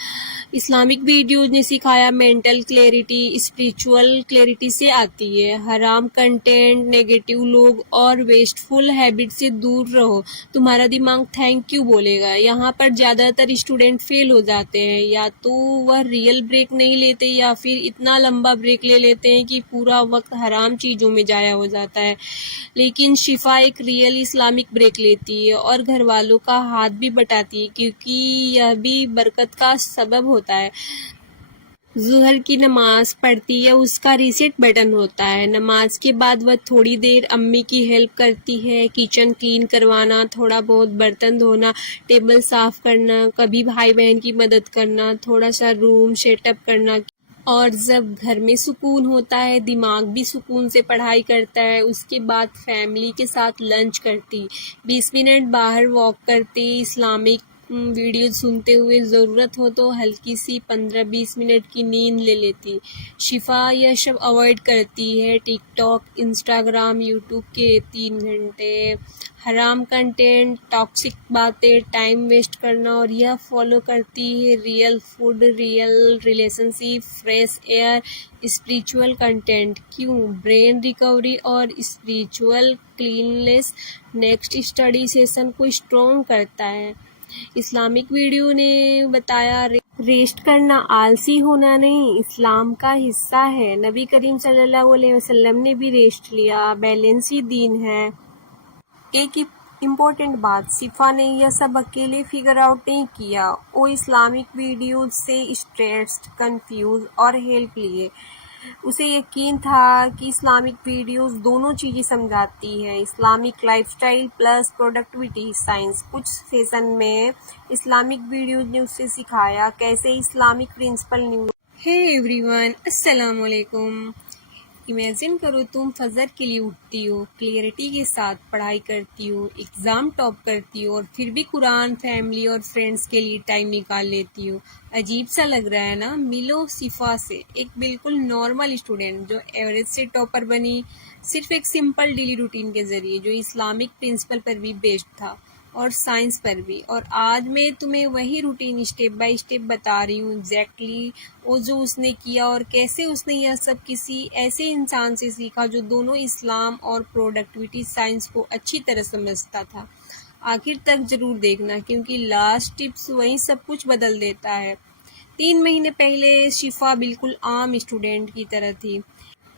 इस्लामिक वीडियोज ने सिखाया मेंटल क्लैरिटी स्पिरिचुअल क्लैरिटी से आती है। हराम कंटेंट, नेगेटिव लोग और वेस्टफुल हैबिट से दूर रहो, तुम्हारा दिमाग थैंक यू बोलेगा। यहाँ पर ज़्यादातर स्टूडेंट फेल हो जाते हैं, या तो वह रियल ब्रेक नहीं लेते या फिर इतना लंबा ब्रेक ले लेते हैं कि पूरा वक्त हराम चीज़ों में जाया हो जाता है। लेकिन शिफा एक रियल इस्लामिक ब्रेक लेती है और घर वालों का हाथ भी बटाती है, क्योंकि यह भी बरकत का सबब होता है। ज़ुहर की नमाज पढ़ती है, उसका रीसेट बटन होता है। नमाज के बाद वह थोड़ी देर अम्मी की हेल्प करती है, किचन क्लीन करवाना, थोड़ा बहुत बर्तन धोना, टेबल साफ करना, कभी भाई बहन की मदद करना, थोड़ा सा रूम सेटअप करना। और जब घर में सुकून होता है, दिमाग भी सुकून से पढ़ाई करता है। उसके बाद फैमिली के साथ लंच करती, 20 मिनट बाहर वॉक करती, इस्लामिक वीडियो सुनते हुए, ज़रूरत हो तो हल्की सी 15-20 मिनट की नींद ले लेती। शिफा यह सब अवॉइड करती है, टिकटॉक, इंस्टाग्राम, यूट्यूब के 3 घंटे, हराम कंटेंट, टॉक्सिक बातें, टाइम वेस्ट करना, और यह फॉलो करती है real food, real relationship, fresh air, spiritual content. क्यों? ब्रेन रिकवरी और spiritual cleanness next study session को स्ट्रॉन्ग करता है। इस्लामिक वीडियो ने बताया रेस्ट करना आलसी होना नहीं, इस्लाम का हिस्सा है। नबी करीम सल्लल्लाहु अलैहि वसल्लम ने भी रेस्ट लिया, बैलेंस ही दीन है। एक इम्पोर्टेंट बात, शिफा ने यह सब अकेले फिगर आउट नहीं किया, वो इस्लामिक वीडियोज से स्ट्रेस्ड, कंफ्यूज और हेल्प लिए। उसे यकीन था कि इस्लामिक वीडियोस दोनों चीज़ें समझाती है, Islamic lifestyle plus productivity science. कुछ सेशन में इस्लामिक वीडियोस ने उसे सिखाया कैसे Islamic principle news. Hey everyone, अस्सलाम वालेकुम। इमेजिन करो तुम फजर के लिए उठती हो, क्लियरिटी के साथ पढ़ाई करती हो, एग्ज़ाम टॉप करती हो और फिर भी कुरान, फैमिली और फ्रेंड्स के लिए टाइम निकाल लेती हो। अजीब सा लग रहा है ना? मिलो शिफा से, एक बिल्कुल नॉर्मल स्टूडेंट जो एवरेज से टॉपर बनी, सिर्फ एक सिंपल डेली रूटीन के ज़रिए जो इस्लामिक प्रिंसिपल पर भी बेस्ड था और साइंस पर भी। और आज मैं तुम्हें वही रूटीन स्टेप बाय स्टेप बता रही हूँ, एग्जैक्टली वो जो उसने किया और कैसे उसने यह सब किसी ऐसे इंसान से सीखा जो दोनों इस्लाम और प्रोडक्टिविटी साइंस को अच्छी तरह समझता था। आखिर तक जरूर देखना, क्योंकि लास्ट टिप्स वही सब कुछ बदल देता है। 3 महीने पहले शिफा बिल्कुल आम स्टूडेंट की तरह थी,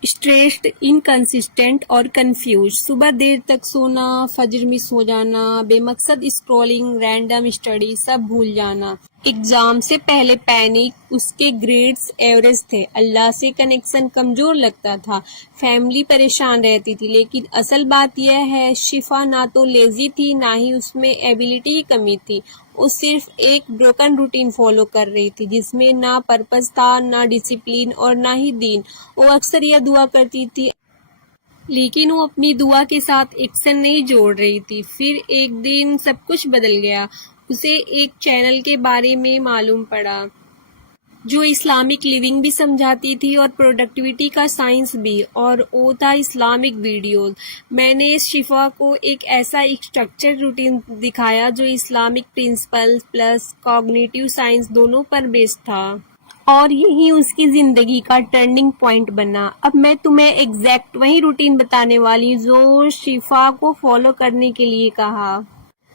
स्ट्रेस्ड, इनकंसिस्टेंट और कंफ्यूज। सुबह देर तक सोना, फजर मिस हो जाना, बेमकसद स्क्रॉलिंग, रैंडम स्टडी, सब भूल जाना। एग्जाम से पहले पैनिक, उसके ग्रेड्स एवरेज थे, अल्लाह से कनेक्शन कमजोर लगता था, फैमिली परेशान रहती थी। लेकिन असल बात यह है, शिफा ना तो लेजी थी, ना ही उसमें एबिलिटी की कमी थी। वो सिर्फ एक ब्रोकन रूटीन फॉलो कर रही थी, जिसमें ना पर्पस था, ना डिसिप्लिन और ना ही दीन। वो अक्सर यह दुआ करती थी, लेकिन वो अपनी दुआ के साथ एक्शन नहीं जोड़ रही थी। फिर एक दिन सब कुछ बदल गया। उसे एक चैनल के बारे में मालूम पड़ा जो इस्लामिक लिविंग भी समझाती थी और प्रोडक्टिविटी का साइंस भी, और वो था इस्लामिक वीडियोस। मैंने शिफा को एक ऐसा स्ट्रक्चर रूटीन दिखाया जो Islamic principle plus cognitive science दोनों पर बेस्ड था, और यही उसकी जिंदगी का टर्निंग पॉइंट बना। अब मैं तुम्हें एग्जैक्ट वही रूटीन बताने वाली जो शिफा को फॉलो करने के लिए कहा।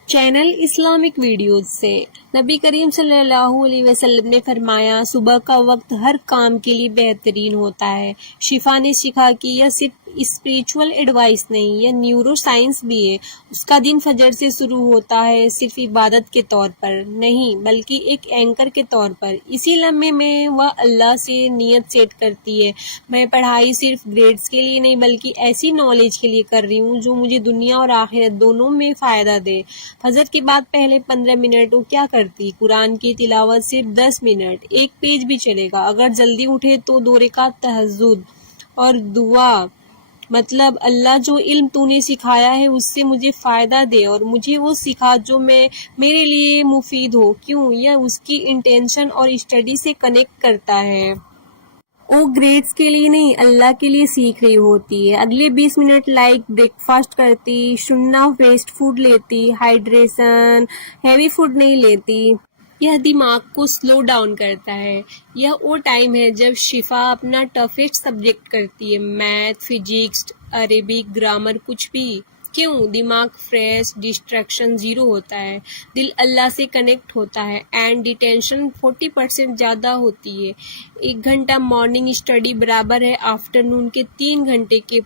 चैनल इस्लामिक वीडियोस से। नबी करीम सल्लल्लाहु अलैहि वसल्लम ने फरमाया, सुबह का वक्त हर काम के लिए बेहतरीन होता है। शिफा ने सीखा कि यह सिर्फ स्पिरिचुअल एडवाइस नहीं, यह न्यूरो साइंस भी है। उसका दिन फजर से शुरू होता है, सिर्फ इबादत के तौर पर नहीं बल्कि एक एंकर के तौर पर। इसी लम्हे में वह अल्लाह से नियत सेट करती है, मैं पढ़ाई सिर्फ ग्रेड्स के लिए नहीं बल्कि ऐसी नॉलेज के लिए कर रही हूँ जो मुझे दुनिया और आखिरत दोनों में फ़ायदा दे। फजर के बाद पहले 15 मिनट वो क्या करती? कुरान की तिलावत सिर्फ 10 मिनट, एक पेज भी चलेगा। अगर जल्दी उठे तो 2 रकात तहज्जुद और दुआ, मतलब अल्लाह जो इल्म तूने सिखाया है उससे मुझे फ़ायदा दे और मुझे वो सिखा जो मेरे लिए मुफीद हो। क्यों? यह उसकी इंटेंशन और स्टडी से कनेक्ट करता है। वो ग्रेड्स के लिए नहीं, अल्लाह के लिए सीख रही होती है। अगले 20 मिनट लाइक ब्रेकफास्ट करती, शुन्ना वेस्ट फूड लेती, हाइड्रेशन, हैवी फूड नहीं लेती। यह दिमाग को स्लो डाउन करता है। यह वो टाइम है जब शिफा अपना टफेस्ट सब्जेक्ट करती है, मैथ, फिजिक्स, अरेबिक, ग्रामर, कुछ भी। क्यों? दिमाग फ्रेश, डिस्ट्रैक्शन जीरो होता है, दिल अल्लाह से कनेक्ट होता है एंड डिटेंशन 40% ज़्यादा होती है। 1 घंटा मॉर्निंग स्टडी बराबर है आफ्टरनून के 3 घंटे के।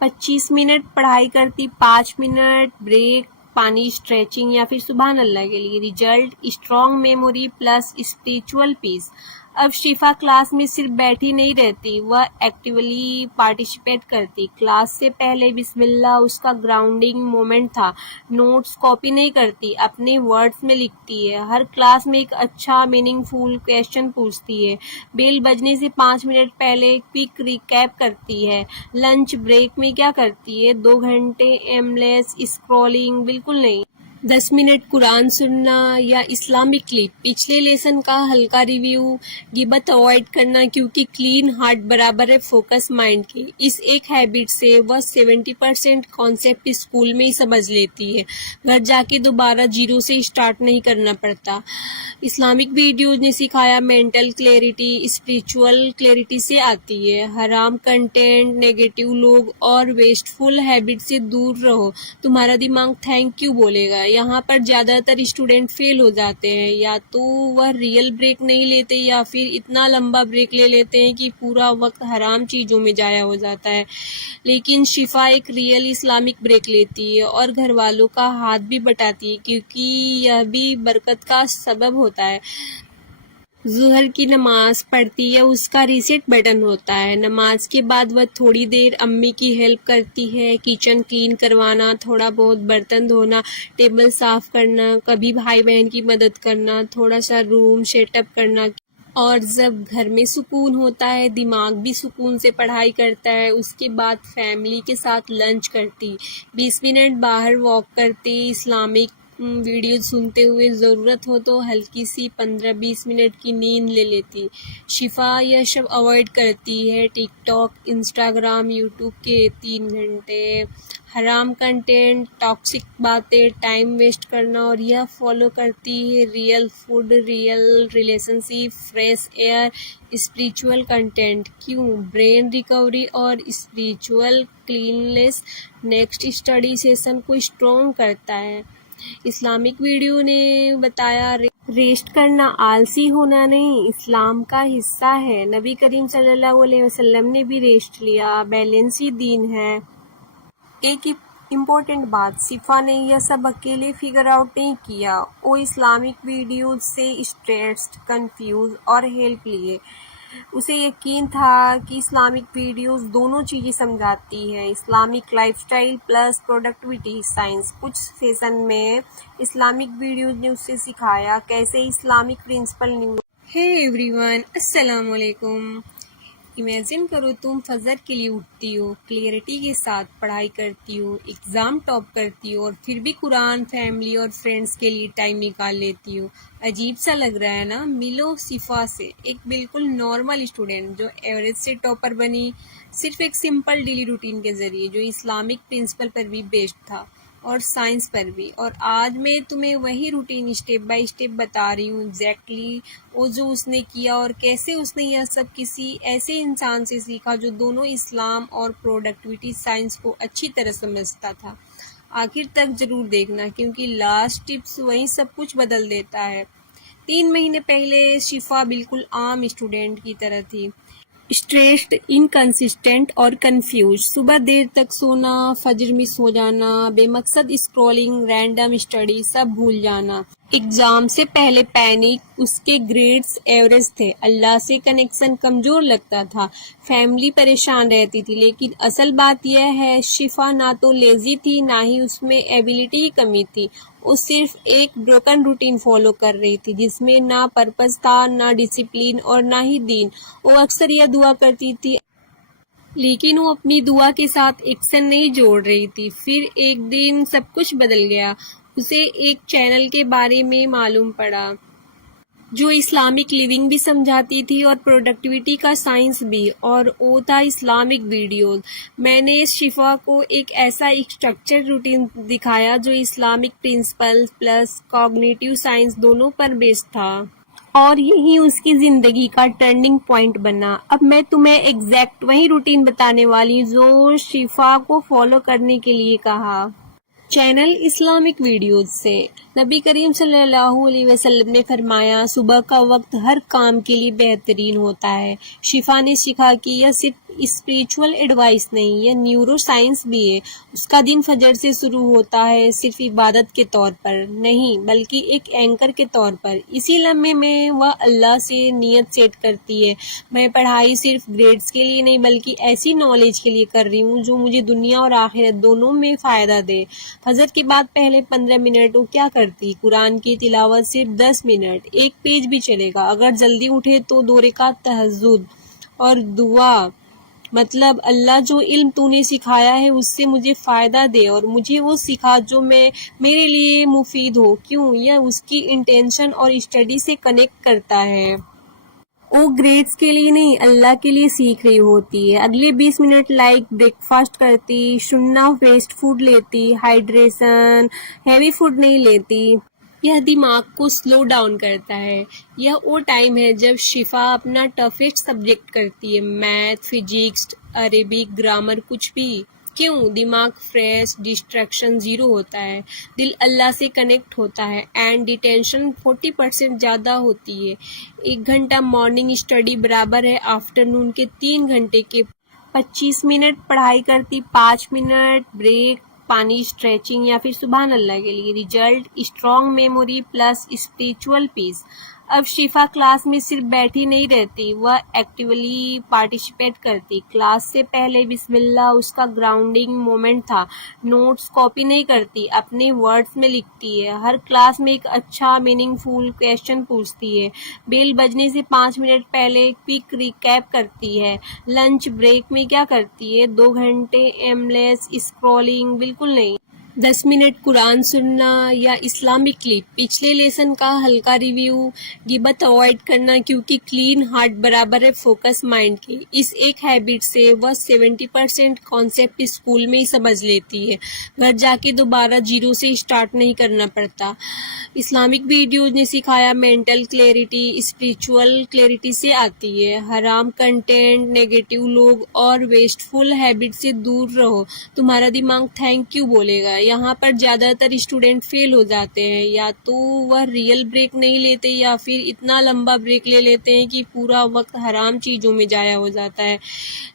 25 मिनट पढ़ाई करती, 5 मिनट ब्रेक, पानी, स्ट्रेचिंग या फिर सुबहान अल्लाह के लिए। Result strong memory plus spiritual peace. अब शिफा क्लास में सिर्फ बैठी नहीं रहती, वह एक्टिवली पार्टिसिपेट करती। क्लास से पहले बिस्मिल्लाह उसका ग्राउंडिंग मोमेंट था। नोट्स कॉपी नहीं करती, अपने वर्ड्स में लिखती है। हर क्लास में एक अच्छा मीनिंगफुल क्वेश्चन पूछती है। बेल बजने से 5 मिनट पहले क्विक रिकैप करती है। लंच ब्रेक में क्या करती है? 2 घंटे एमलेस स्क्रॉलिंग बिल्कुल नहीं। 10 मिनट कुरान सुनना या इस्लामिक क्लिप, पिछले लेसन का हल्का रिव्यू, गिबत अवॉइड करना क्योंकि क्लीन हार्ट बराबर है फोकस माइंड के। इस एक हैबिट से वह 70% कॉन्सेप्ट स्कूल में ही समझ लेती है, घर जाके दोबारा जीरो से स्टार्ट नहीं करना पड़ता। इस्लामिक वीडियोज ने सिखाया मेंटल क्लैरिटी स्पिरिचुअल क्लैरिटी से आती है। हराम कंटेंट, नेगेटिव लोग और वेस्टफुल हैबिट से दूर रहो, तुम्हारा दिमाग थैंक यू बोलेगा। यहाँ पर ज़्यादातर स्टूडेंट फेल हो जाते हैं, या तो वह रियल ब्रेक नहीं लेते या फिर इतना लंबा ब्रेक ले लेते हैं कि पूरा वक्त हराम चीज़ों में जाया हो जाता है। लेकिन शिफा एक रियल इस्लामिक ब्रेक लेती है और घर वालों का हाथ भी बटाती है क्योंकि यह भी बरकत का सबब होता है। ज़ुहर की नमाज पढ़ती है, उसका रीसेट बटन होता है। नमाज के बाद वह थोड़ी देर अम्मी की हेल्प करती है, किचन क्लीन करवाना, थोड़ा बहुत बर्तन धोना, टेबल साफ करना, कभी भाई बहन की मदद करना, थोड़ा सा रूम सेटअप करना। और जब घर में सुकून होता है, दिमाग भी सुकून से पढ़ाई करता है। उसके बाद फैमिली के साथ लंच करती, 20 मिनट बाहर वॉक करती, इस्लामिक वीडियो सुनते हुए, ज़रूरत हो तो हल्की सी 15-20 मिनट की नींद ले लेती। शिफा यह सब अवॉइड करती है, टिकटॉक, इंस्टाग्राम, यूट्यूब के 3 घंटे, हराम कंटेंट, टॉक्सिक बातें, टाइम वेस्ट करना, और यह फॉलो करती है real food, real relationship, fresh air, spiritual content. क्यों? ब्रेन रिकवरी और spiritual cleanness next study session को स्ट्रॉन्ग करता है। इस्लामिक वीडियो ने बताया रेस्ट करना आलसी होना नहीं, इस्लाम का हिस्सा है। नबी करीम सल्लल्लाहु अलैहि वसल्लम ने भी रेस्ट लिया, बैलेंस ही दीन है। एक इम्पोर्टेंट बात, शिफा ने यह सब अकेले फिगर आउट नहीं किया, वो इस्लामिक वीडियो से स्ट्रेस्ड, कंफ्यूज और हेल्प लिए। उसे यकीन था कि इस्लामिक वीडियोस दोनों चीज़ें समझाती है, Islamic lifestyle plus productivity science. कुछ सेशन में इस्लामिक वीडियोस ने उसे सिखाया कैसे इस्लामिक प्रिंसिपल। हे एवरीवन, अस्सलाम वालेकुम। इमेजिन करो तुम फजर के लिए उठती हो, क्लियरिटी के साथ पढ़ाई करती हो, एग्ज़ाम टॉप करती हो और फिर भी कुरान, फैमिली और फ्रेंड्स के लिए टाइम निकाल लेती हो। अजीब सा लग रहा है ना? मिलो शिफा से, एक बिल्कुल नॉर्मल स्टूडेंट जो एवरेज से टॉपर बनी, सिर्फ एक सिंपल डेली रूटीन के ज़रिए जो इस्लामिक प्रिंसिपल पर भी बेस्ड था और साइंस पर भी। और आज मैं तुम्हें वही रूटीन स्टेप बाय स्टेप बता रही हूँ, एग्जैक्टली वो जो उसने किया और कैसे उसने यह सब किसी ऐसे इंसान से सीखा जो दोनों इस्लाम और प्रोडक्टिविटी साइंस को अच्छी तरह समझता था। आखिर तक जरूर देखना, क्योंकि लास्ट टिप्स वही सब कुछ बदल देता है। 3 महीने पहले शिफा बिल्कुल आम स्टूडेंट की तरह थी, स्ट्रेस्ड, इनकंसिस्टेंट और कंफ्यूज। सुबह देर तक सोना, फजर मिस हो जाना, बेमकसद स्क्रॉलिंग, रैंडम स्टडी, सब भूल जाना। एग्जाम से पहले पैनिक, उसके ग्रेड्स एवरेज थे, अल्लाह से कनेक्शन कमजोर लगता था, फैमिली परेशान रहती थी। लेकिन असल बात यह है, शिफा ना तो लेजी थी, ना ही उसमें एबिलिटी की कमी थी। वो सिर्फ एक ब्रोकन रूटीन फॉलो कर रही थी, जिसमें ना पर्पस था, ना डिसिप्लिन और ना ही दीन। वो अक्सर यह दुआ करती थी, लेकिन वो अपनी दुआ के साथ एक्शन नहीं जोड़ रही थी। फिर एक दिन सब कुछ बदल गया। उसे एक चैनल के बारे में मालूम पड़ा जो इस्लामिक लिविंग भी समझाती थी और प्रोडक्टिविटी का साइंस भी, और वो था इस्लामिक वीडियोस। मैंने शिफा को एक ऐसा स्ट्रक्चर रूटीन दिखाया जो Islamic principles plus cognitive science दोनों पर बेस्ड था, और यही उसकी जिंदगी का टर्निंग पॉइंट बना। अब मैं तुम्हें एग्जैक्ट वही रूटीन बताने वाली जो शिफा को फॉलो करने के लिए कहा। चैनल इस्लामिक वीडियोस से नबी करीम सल्लल्लाहु अलैहि वसल्लम ने फरमाया, सुबह का वक्त हर काम के लिए बेहतरीन होता है। शिफा ने सीखा कि यह सिर्फ स्पिरिचुअल एडवाइस नहीं, यह न्यूरो साइंस भी है। उसका दिन फजर से शुरू होता है, सिर्फ इबादत के तौर पर नहीं, बल्कि एक एंकर के तौर पर। इसी लम्हे में वह अल्लाह से नियत सेट करती है, मैं पढ़ाई सिर्फ ग्रेड्स के लिए नहीं, बल्कि ऐसी नॉलेज के लिए कर रही हूँ जो मुझे दुनिया और आखिरत दोनों में फ़ायदा दे। फजर के बाद पहले 15 मिनट वो क्या करती? कुरान की तिलावत सिर्फ 10 मिनट, एक पेज भी चलेगा। अगर जल्दी उठे तो 2 रकात तहज्जुद और दुआ, मतलब अल्लाह जो इल्म तूने सिखाया है उससे मुझे फ़ायदा दे और मुझे वो सिखा जो मेरे लिए मुफीद हो। क्यों? यह उसकी इंटेंशन और स्टडी से कनेक्ट करता है। वो ग्रेड्स के लिए नहीं, अल्लाह के लिए सीख रही होती है। अगले 20 मिनट लाइक ब्रेकफास्ट करती, शुन्ना वेस्ट फूड लेती, हाइड्रेशन, हैवी फूड नहीं लेती। यह दिमाग को स्लो डाउन करता है। यह वो टाइम है जब शिफा अपना टफेस्ट सब्जेक्ट करती है, मैथ, फिजिक्स, अरेबिक, ग्रामर, कुछ भी। क्यों? दिमाग फ्रेश, डिस्ट्रैक्शन जीरो होता है, दिल अल्लाह से कनेक्ट होता है एंड डिटेंशन 40% ज़्यादा होती है। 1 घंटा मॉर्निंग स्टडी बराबर है आफ्टरनून के 3 घंटे के। 25 मिनट पढ़ाई करती, 5 मिनट ब्रेक, पानी, स्ट्रेचिंग या फिर सुभान अल्लाह के लिए। Result strong memory plus spiritual peace. अब शिफा क्लास में सिर्फ बैठी नहीं रहती, वह एक्टिवली पार्टिसिपेट करती। क्लास से पहले बिस्मिल्लाह उसका ग्राउंडिंग मोमेंट था। नोट्स कॉपी नहीं करती, अपने वर्ड्स में लिखती है। हर क्लास में एक अच्छा मीनिंगफुल क्वेश्चन पूछती है। बेल बजने से 5 मिनट पहले क्विक रिकैप करती है। लंच ब्रेक में क्या करती है? 2 घंटे एमलेस स्क्रॉलिंग बिल्कुल नहीं। 10 मिनट कुरान सुनना या इस्लामिक क्लिप। पिछले लेसन का हल्का रिव्यू। गिबत अवॉइड करना, क्योंकि क्लीन हार्ट बराबर है फोकस माइंड के। इस एक हैबिट से वह 70% कॉन्सेप्ट स्कूल में ही समझ लेती है। घर जाके दोबारा जीरो से स्टार्ट नहीं करना पड़ता। इस्लामिक वीडियोज ने सिखाया मेंटल क्लैरिटी स्पिरिचुअल क्लैरिटी से आती है। हराम कंटेंट, नेगेटिव लोग और वेस्टफुल हैबिट से दूर रहो, तुम्हारा दिमाग थैंक यू बोलेगा। यहाँ पर ज्यादातर स्टूडेंट फेल हो जाते हैं, या तो वह रियल ब्रेक नहीं लेते या फिर इतना लंबा ब्रेक ले लेते हैं कि पूरा वक्त हराम चीजों में जाया हो जाता है।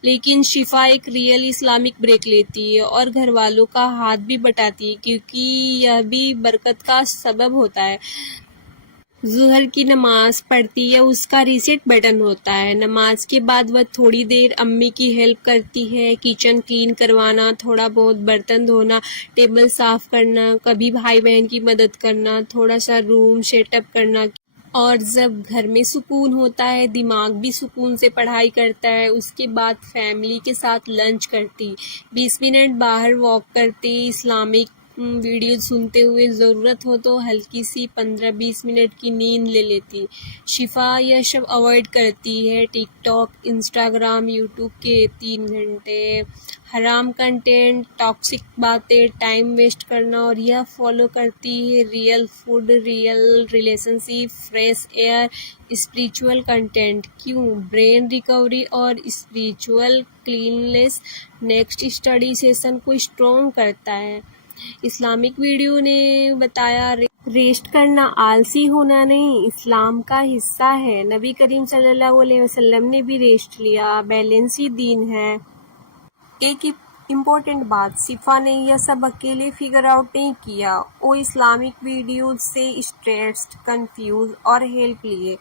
लेकिन शिफा एक रियल इस्लामिक ब्रेक लेती है और घर वालों का हाथ भी बटाती है, क्योंकि यह भी बरकत का सबब होता है। ज़ुहर की नमाज पढ़ती है, उसका रीसेट बटन होता है। नमाज के बाद वह थोड़ी देर अम्मी की हेल्प करती है, किचन क्लीन करवाना, थोड़ा बहुत बर्तन धोना, टेबल साफ करना, कभी भाई बहन की मदद करना, थोड़ा सा रूम सेटअप करना। और जब घर में सुकून होता है, दिमाग भी सुकून से पढ़ाई करता है। उसके बाद फैमिली के साथ लंच करती, 20 मिनट बाहर वॉक करती, इस्लामिक वीडियो सुनते हुए, ज़रूरत हो तो हल्की सी 15-20 मिनट की नींद ले लेती। शिफा यह सब अवॉइड करती है, टिकटॉक, इंस्टाग्राम, यूट्यूब के 3 घंटे, हराम कंटेंट, टॉक्सिक बातें, टाइम वेस्ट करना, और यह फॉलो करती है real food, real relationship, fresh air, spiritual content. क्यों? ब्रेन रिकवरी और spiritual cleanness next study session को स्ट्रॉन्ग करता है। इस्लामिक वीडियो ने बताया रेस्ट करना आलसी होना नहीं, इस्लाम का हिस्सा है। नबी करीम सल्लल्लाहु अलैहि वसल्लम ने भी रेस्ट लिया, बैलेंस ही दीन है। एक इम्पोर्टेंट बात, शिफा ने यह सब अकेले फिगर आउट नहीं किया। वो इस्लामिक वीडियो से स्ट्रेस्ड, कंफ्यूज और हेल्प लिए।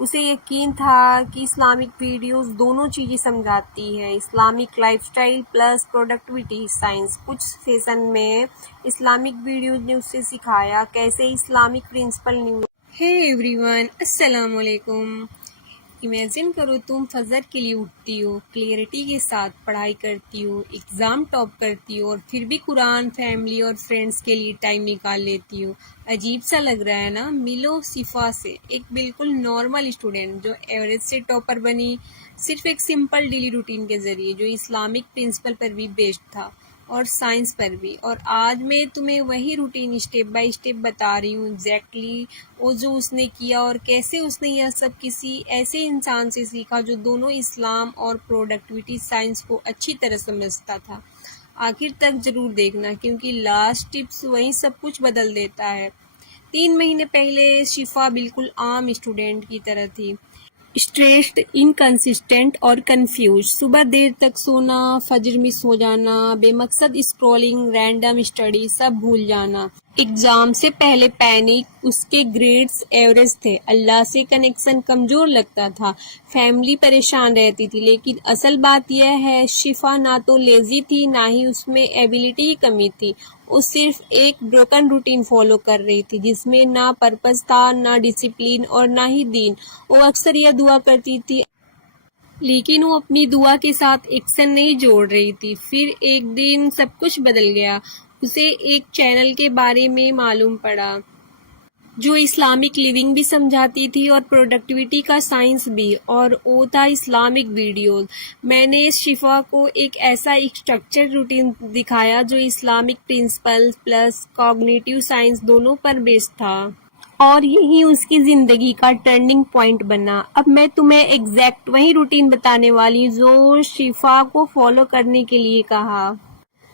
उसे यकीन था कि इस्लामिक वीडियोस दोनों चीज़ें समझाती है, Islamic lifestyle plus productivity science. कुछ सेशन में इस्लामिक वीडियोस ने उससे सिखाया कैसे Islamic principle new. Hey everyone, अस्सलाम वालेकुम। इमेजिन करो तुम फजर के लिए उठती हो, क्लियरिटी के साथ पढ़ाई करती हो, एग्ज़ाम टॉप करती हो और फिर भी कुरान, फैमिली और फ्रेंड्स के लिए टाइम निकाल लेती हो। अजीब सा लग रहा है ना? मिलो शिफा से, एक बिल्कुल नॉर्मल स्टूडेंट जो एवरेज से टॉपर बनी, सिर्फ एक सिंपल डेली रूटीन के ज़रिए जो इस्लामिक प्रिंसिपल पर भी बेस्ड था और साइंस पर भी। और आज मैं तुम्हें वही रूटीन स्टेप बाय स्टेप बता रही हूँ, एग्जैक्टली वो जो उसने किया और कैसे उसने यह सब किसी ऐसे इंसान से सीखा जो दोनों इस्लाम और प्रोडक्टिविटी साइंस को अच्छी तरह समझता था। आखिर तक जरूर देखना, क्योंकि लास्ट टिप्स वही सब कुछ बदल देता है। 3 महीने पहले शिफा बिल्कुल आम स्टूडेंट की तरह थी, स्ट्रेस्ड, इनकंसिस्टेंट और कंफ्यूज। सुबह देर तक सोना, फजर मिस हो जाना, बेमकसद स्क्रॉलिंग, रैंडम स्टडी, सब भूल जाना। एग्जाम से पहले पैनिक, उसके ग्रेड्स एवरेज थे, अल्लाह से कनेक्शन कमजोर लगता था, फैमिली परेशान रहती थी। लेकिन असल बात यह है, शिफा ना तो लेजी थी, ना ही उसमें एबिलिटी की कमी थी। वो सिर्फ एक ब्रोकन रूटीन फॉलो कर रही थी जिसमें ना पर्पस था, ना डिसिप्लिन और ना ही दीन। वो अक्सर यह दुआ करती थी, लेकिन वो अपनी दुआ के साथ एक्शन नहीं जोड़ रही थी। फिर एक दिन सब कुछ बदल गया। उसे एक चैनल के बारे में मालूम पड़ा जो इस्लामिक लिविंग भी समझाती थी और प्रोडक्टिविटी का साइंस भी, और वो था इस्लामिक वीडियोस। मैंने शिफा को एक ऐसा स्ट्रक्चर रूटीन दिखाया जो Islamic principle plus cognitive science दोनों पर बेस्ड था, और यही उसकी जिंदगी का टर्निंग पॉइंट बना। अब मैं तुम्हें एग्जैक्ट वही रूटीन बताने वाली जो शिफा को फॉलो करने के लिए कहा।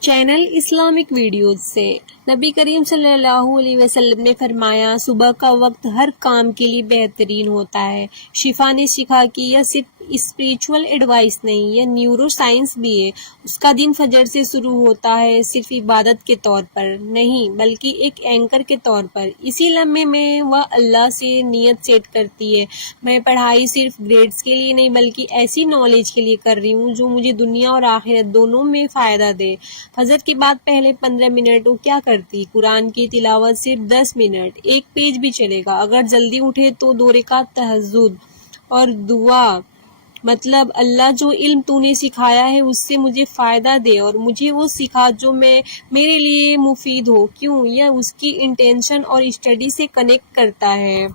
चैनल इस्लामिक वीडियोस से नबी करीम सल्लल्लाहु अलैहि वसल्लम ने फरमाया, सुबह का वक्त हर काम के लिए बेहतरीन होता है। शिफा ने सीखा कि यह सिर्फ स्पिरिचुअल एडवाइस नहीं, यह न्यूरो साइंस भी है। उसका दिन फजर से शुरू होता है, सिर्फ इबादत के तौर पर नहीं बल्कि एक एंकर के तौर पर। इसी लम्हे में वह अल्लाह से नियत सेट करती है, मैं पढ़ाई सिर्फ ग्रेड्स के लिए नहीं बल्कि ऐसी नॉलेज के लिए कर रही हूँ जो मुझे दुनिया और आखिरत दोनों में फ़ायदा दे। फजर के बाद पहले 15 मिनट वो क्या करती? कुरान की तिलावत सिर्फ 10 मिनट, एक पेज भी चलेगा। अगर जल्दी उठे तो 2 रकात तहज्जुद और दुआ, मतलब अल्लाह जो इल्म तूने सिखाया है उससे मुझे फ़ायदा दे और मुझे वो सिखा जो मेरे लिए मुफीद हो। क्यों? यह उसकी इंटेंशन और स्टडी से कनेक्ट करता है।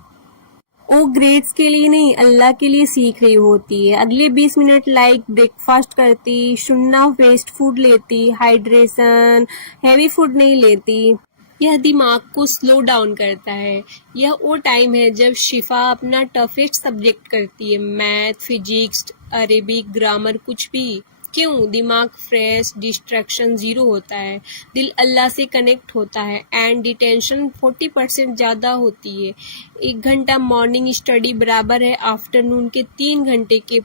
वो ग्रेड्स के लिए नहीं, अल्लाह के लिए सीख रही होती है। अगले 20 मिनट लाइक ब्रेकफास्ट करती, शुन्ना वेस्ट फूड लेती, हाइड्रेशन, हैवी फूड नहीं लेती। यह दिमाग को स्लो डाउन करता है। यह वो टाइम है जब शिफा अपना टफेस्ट सब्जेक्ट करती है, मैथ, फिजिक्स, अरेबिक, ग्रामर, कुछ भी। क्यों? दिमाग फ्रेश, डिस्ट्रैक्शन जीरो होता है, दिल अल्लाह से कनेक्ट होता है एंड डिटेंशन 40% ज़्यादा होती है। 1 घंटा मॉर्निंग स्टडी बराबर है आफ्टरनून के 3 घंटे के।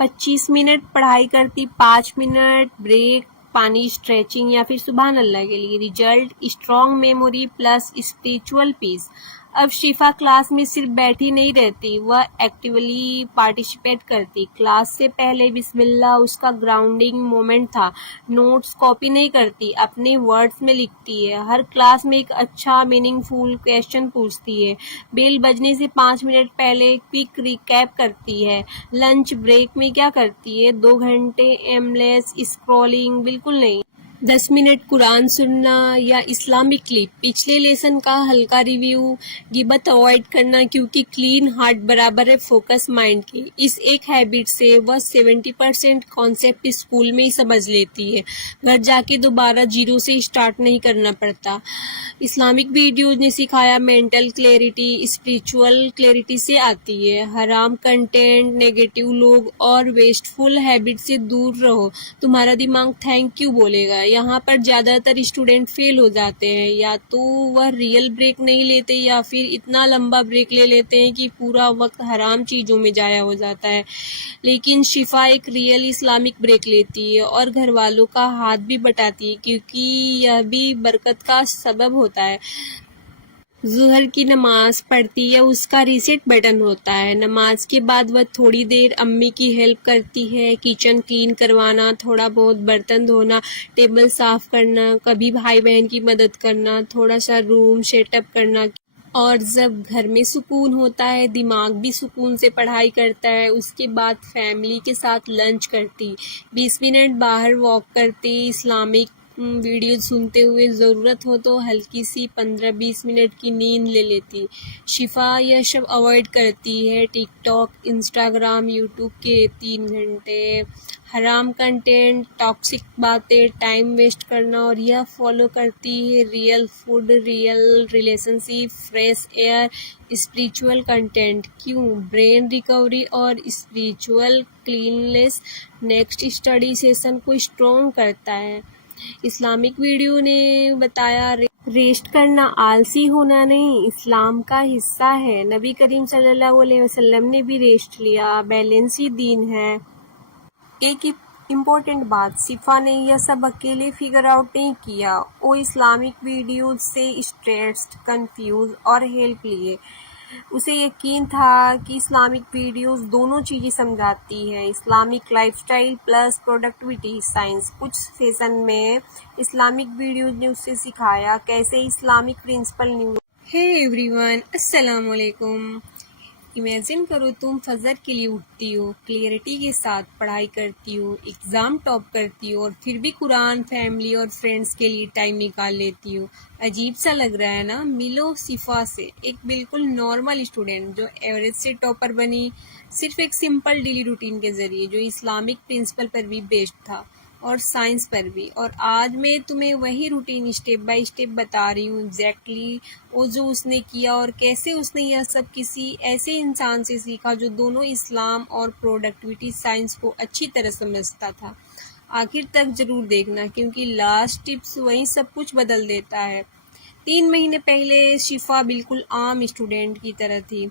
25 मिनट पढ़ाई करती, 5 मिनट ब्रेक, पानी, स्ट्रेचिंग या फिर सुभान अल्लाह के लिए। Result strong memory plus spiritual peace. अब शिफा क्लास में सिर्फ बैठी नहीं रहती, वह एक्टिवली पार्टिसिपेट करती। क्लास से पहले बिस्मिल्लाह उसका ग्राउंडिंग मोमेंट था। नोट्स कॉपी नहीं करती, अपने वर्ड्स में लिखती है। हर क्लास में एक अच्छा मीनिंगफुल क्वेश्चन पूछती है। बेल बजने से 5 मिनट पहले क्विक रिकैप करती है। लंच ब्रेक में क्या करती है? 2 घंटे एमलेस स्क्रॉलिंग बिल्कुल नहीं। 10 मिनट कुरान सुनना या इस्लामिक क्लिप, पिछले लेसन का हल्का रिव्यू, गिबत अवॉइड करना क्योंकि क्लीन हार्ट बराबर है फोकस माइंड की। इस एक हैबिट से वह 70% कॉन्सेप्ट स्कूल में ही समझ लेती है, घर जाके दोबारा जीरो से स्टार्ट नहीं करना पड़ता। इस्लामिक वीडियोज ने सिखाया मेंटल क्लैरिटी स्पिरिचुअल क्लैरिटी से आती है। हराम कंटेंट, नेगेटिव लोग और वेस्टफुल हैबिट से दूर रहो, तुम्हारा दिमाग थैंक यू बोलेगा। यहाँ पर ज़्यादातर स्टूडेंट फेल हो जाते हैं, या तो वह रियल ब्रेक नहीं लेते या फिर इतना लंबा ब्रेक ले लेते हैं कि पूरा वक्त हराम चीज़ों में जाया हो जाता है। लेकिन शिफा एक रियल इस्लामिक ब्रेक लेती है और घर वालों का हाथ भी बटाती है, क्योंकि यह भी बरकत का सबब होता है। ज़ुहर की नमाज पढ़ती है, उसका रीसेट बटन होता है। नमाज के बाद वह थोड़ी देर अम्मी की हेल्प करती है, किचन क्लीन करवाना, थोड़ा बहुत बर्तन धोना, टेबल साफ करना, कभी भाई बहन की मदद करना, थोड़ा सा रूम सेटअप करना। और जब घर में सुकून होता है, दिमाग भी सुकून से पढ़ाई करता है। उसके बाद फैमिली के साथ लंच करती, 20 मिनट बाहर वॉक करती, इस्लामिक वीडियो सुनते हुए, ज़रूरत हो तो हल्की सी 15-20 मिनट की नींद ले लेती। शिफा यह सब अवॉइड करती है, टिकटॉक, इंस्टाग्राम, यूट्यूब के 3 घंटे, हराम कंटेंट, टॉक्सिक बातें, टाइम वेस्ट करना, और यह फॉलो करती है real food, real relationship, fresh air, spiritual content. क्यों? ब्रेन रिकवरी और spiritual cleanness next study session को स्ट्रॉन्ग करता है। इस्लामिक वीडियो ने बताया रेस्ट करना आलसी होना नहीं, इस्लाम का हिस्सा है। नबी करीम सल्लल्लाहु अलैहि वसल्लम ने भी रेस्ट लिया, बैलेंस ही दीन है। एक इम्पोर्टेंट बात, शिफा ने यह सब अकेले फिगर आउट नहीं किया। वो इस्लामिक वीडियोज से स्ट्रेस्ड, कंफ्यूज और हेल्प लिए। उसे यकीन था कि इस्लामिक वीडियोस दोनों चीज़ें समझाती हैं, Islamic lifestyle plus productivity science. कुछ सेशन में इस्लामिक वीडियोस ने उसे सिखाया कैसे Islamic principle new. Hey everyone, अस्सलाम वालेकुम। इमेजिन करो तुम फजर के लिए उठती हो, क्लियरिटी के साथ पढ़ाई करती हो, एग्ज़ाम टॉप करती हो और फिर भी कुरान, फैमिली और फ्रेंड्स के लिए टाइम निकाल लेती हो। अजीब सा लग रहा है ना? मिलो शिफा से, एक बिल्कुल नॉर्मल स्टूडेंट जो एवरेज से टॉपर बनी, सिर्फ एक सिंपल डेली रूटीन के ज़रिए जो इस्लामिक प्रिंसिपल पर भी बेस्ड था और साइंस पर भी। और आज मैं तुम्हें वही रूटीन स्टेप बाय स्टेप बता रही हूँ, एग्जैक्टली वो जो उसने किया और कैसे उसने यह सब किसी ऐसे इंसान से सीखा जो दोनों इस्लाम और प्रोडक्टिविटी साइंस को अच्छी तरह समझता था। आखिर तक जरूर देखना, क्योंकि लास्ट टिप्स वही सब कुछ बदल देता है। 3 महीने पहले शिफा बिल्कुल आम स्टूडेंट की तरह थी,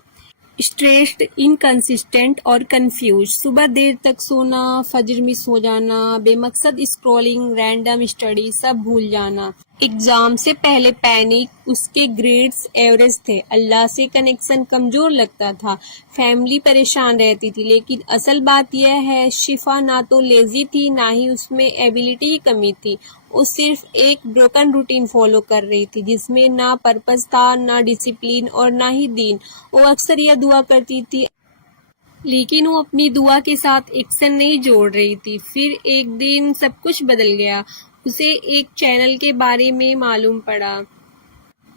स्ट्रेस्ड, इनकंसिस्टेंट और कंफ्यूज। सुबह देर तक सोना, फजर मिस हो जाना, बेमकसद स्क्रॉलिंग, रैंडम स्टडी, सब भूल जाना। एग्जाम से पहले पैनिक, उसके ग्रेड्स एवरेज थे, अल्लाह से कनेक्शन कमजोर लगता था, फैमिली परेशान रहती थी। लेकिन असल बात यह है, शिफा ना तो लेजी थी, ना ही उसमें एबिलिटी की कमी थी। वो सिर्फ एक ब्रोकन रूटीन फॉलो कर रही थी, जिसमें ना पर्पस था, ना डिसिप्लिन और ना ही दीन। वो अक्सर यह दुआ करती थी, लेकिन वो अपनी दुआ के साथ एक्शन नहीं जोड़ रही थी। फिर एक दिन सब कुछ बदल गया। उसे एक चैनल के बारे में मालूम पड़ा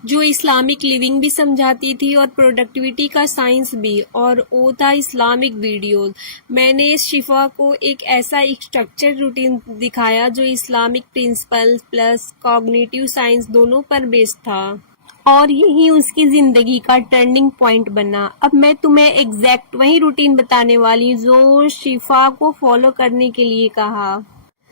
जो इस्लामिक लिविंग भी समझाती थी और प्रोडक्टिविटी का साइंस भी, और वो था इस्लामिक वीडियोस। मैंने शिफा को एक ऐसा स्ट्रक्चर रूटीन दिखाया जो Islamic principle plus cognitive science दोनों पर बेस्ड था, और यही उसकी जिंदगी का टर्निंग पॉइंट बना। अब मैं तुम्हें एग्जैक्ट वही रूटीन बताने वाली जो शिफा को फॉलो करने के लिए कहा।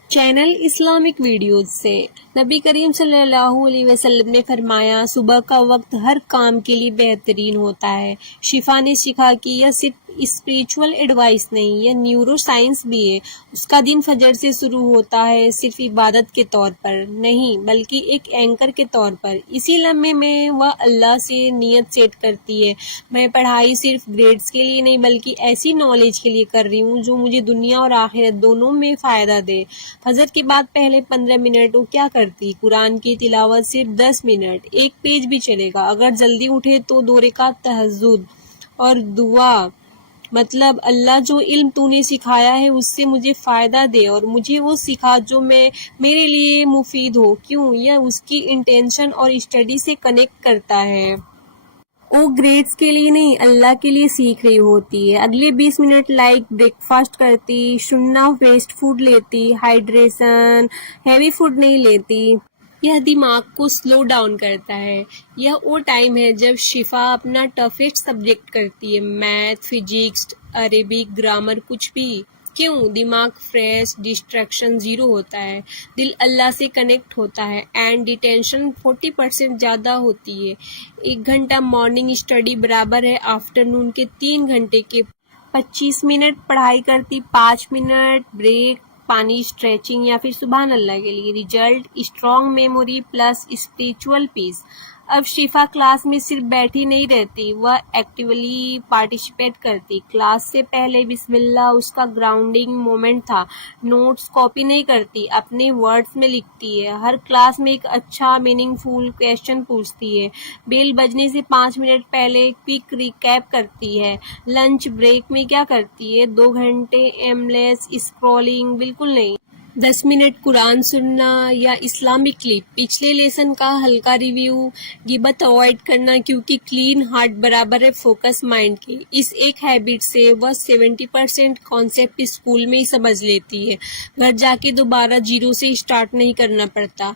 चैनल इस्लामिक वीडियोस से नबी करीम सल्लल्लाहु अलैहि वसल्लम ने फरमाया, सुबह का वक्त हर काम के लिए बेहतरीन होता है। शिफा ने सीखा कि यह सिर्फ स्पिरिचुअल एडवाइस नहीं, यह न्यूरो साइंस भी है। उसका दिन फजर से शुरू होता है, सिर्फ इबादत के तौर पर नहीं, बल्कि एक एंकर के तौर पर। इसी लम्हे में वह अल्लाह से नियत सेट करती है, मैं पढ़ाई सिर्फ ग्रेड्स के लिए नहीं, बल्कि ऐसी नॉलेज के लिए कर रही हूँ जो मुझे दुनिया और आखिरत दोनों में फ़ायदा दे। फजर के बाद पहले 15 मिनट वो क्या करती? कुरान की तिलावत सिर्फ 10 मिनट, एक पेज भी चलेगा। अगर जल्दी उठे तो 2 रकात तहज्जुद और दुआ, मतलब अल्लाह जो इल्म तूने सिखाया है उससे मुझे फ़ायदा दे और मुझे वो सिखा जो मेरे लिए मुफीद हो। क्यों? यह उसकी इंटेंशन और स्टडी से कनेक्ट करता है। वो ग्रेड्स के लिए नहीं, अल्लाह के लिए सीख रही होती है। अगले 20 मिनट लाइक ब्रेकफास्ट करती, शुन्ना वेस्ट फूड लेती, हाइड्रेशन, हैवी फूड नहीं लेती। यह दिमाग को स्लो डाउन करता है। यह वो टाइम है जब शिफा अपना टफेस्ट सब्जेक्ट करती है, मैथ, फिजिक्स, अरेबिक, ग्रामर, कुछ भी। क्यों? दिमाग फ्रेश, डिस्ट्रैक्शन जीरो होता है, दिल अल्लाह से कनेक्ट होता है एंड डिटेंशन 40% ज़्यादा होती है। 1 घंटा मॉर्निंग स्टडी बराबर है आफ्टरनून के 3 घंटे के। 25 मिनट पढ़ाई करती, 5 मिनट ब्रेक, पानी, स्ट्रेचिंग या फिर सुबहान अल्लाह के लिए। Result strong memory plus spiritual peace. अब शिफा क्लास में सिर्फ बैठी नहीं रहती, वह एक्टिवली पार्टिसिपेट करती। क्लास से पहले बिस्मिल्लाह उसका ग्राउंडिंग मोमेंट था। नोट्स कॉपी नहीं करती, अपने वर्ड्स में लिखती है। हर क्लास में एक अच्छा मीनिंगफुल क्वेश्चन पूछती है। बेल बजने से 5 मिनट पहले क्विक रिकैप करती है। लंच ब्रेक में क्या करती है? 2 घंटे एमलेस स्क्रॉलिंग बिल्कुल नहीं। 10 मिनट कुरान सुनना या इस्लामिक क्लिप। पिछले लेसन का हल्का रिव्यू। गिबत अवॉइड करना क्योंकि क्लीन हार्ट बराबर है फोकस माइंड के। इस एक हैबिट से वह 70% कॉन्सेप्ट स्कूल में ही समझ लेती है। घर जाके दोबारा जीरो से स्टार्ट नहीं करना पड़ता।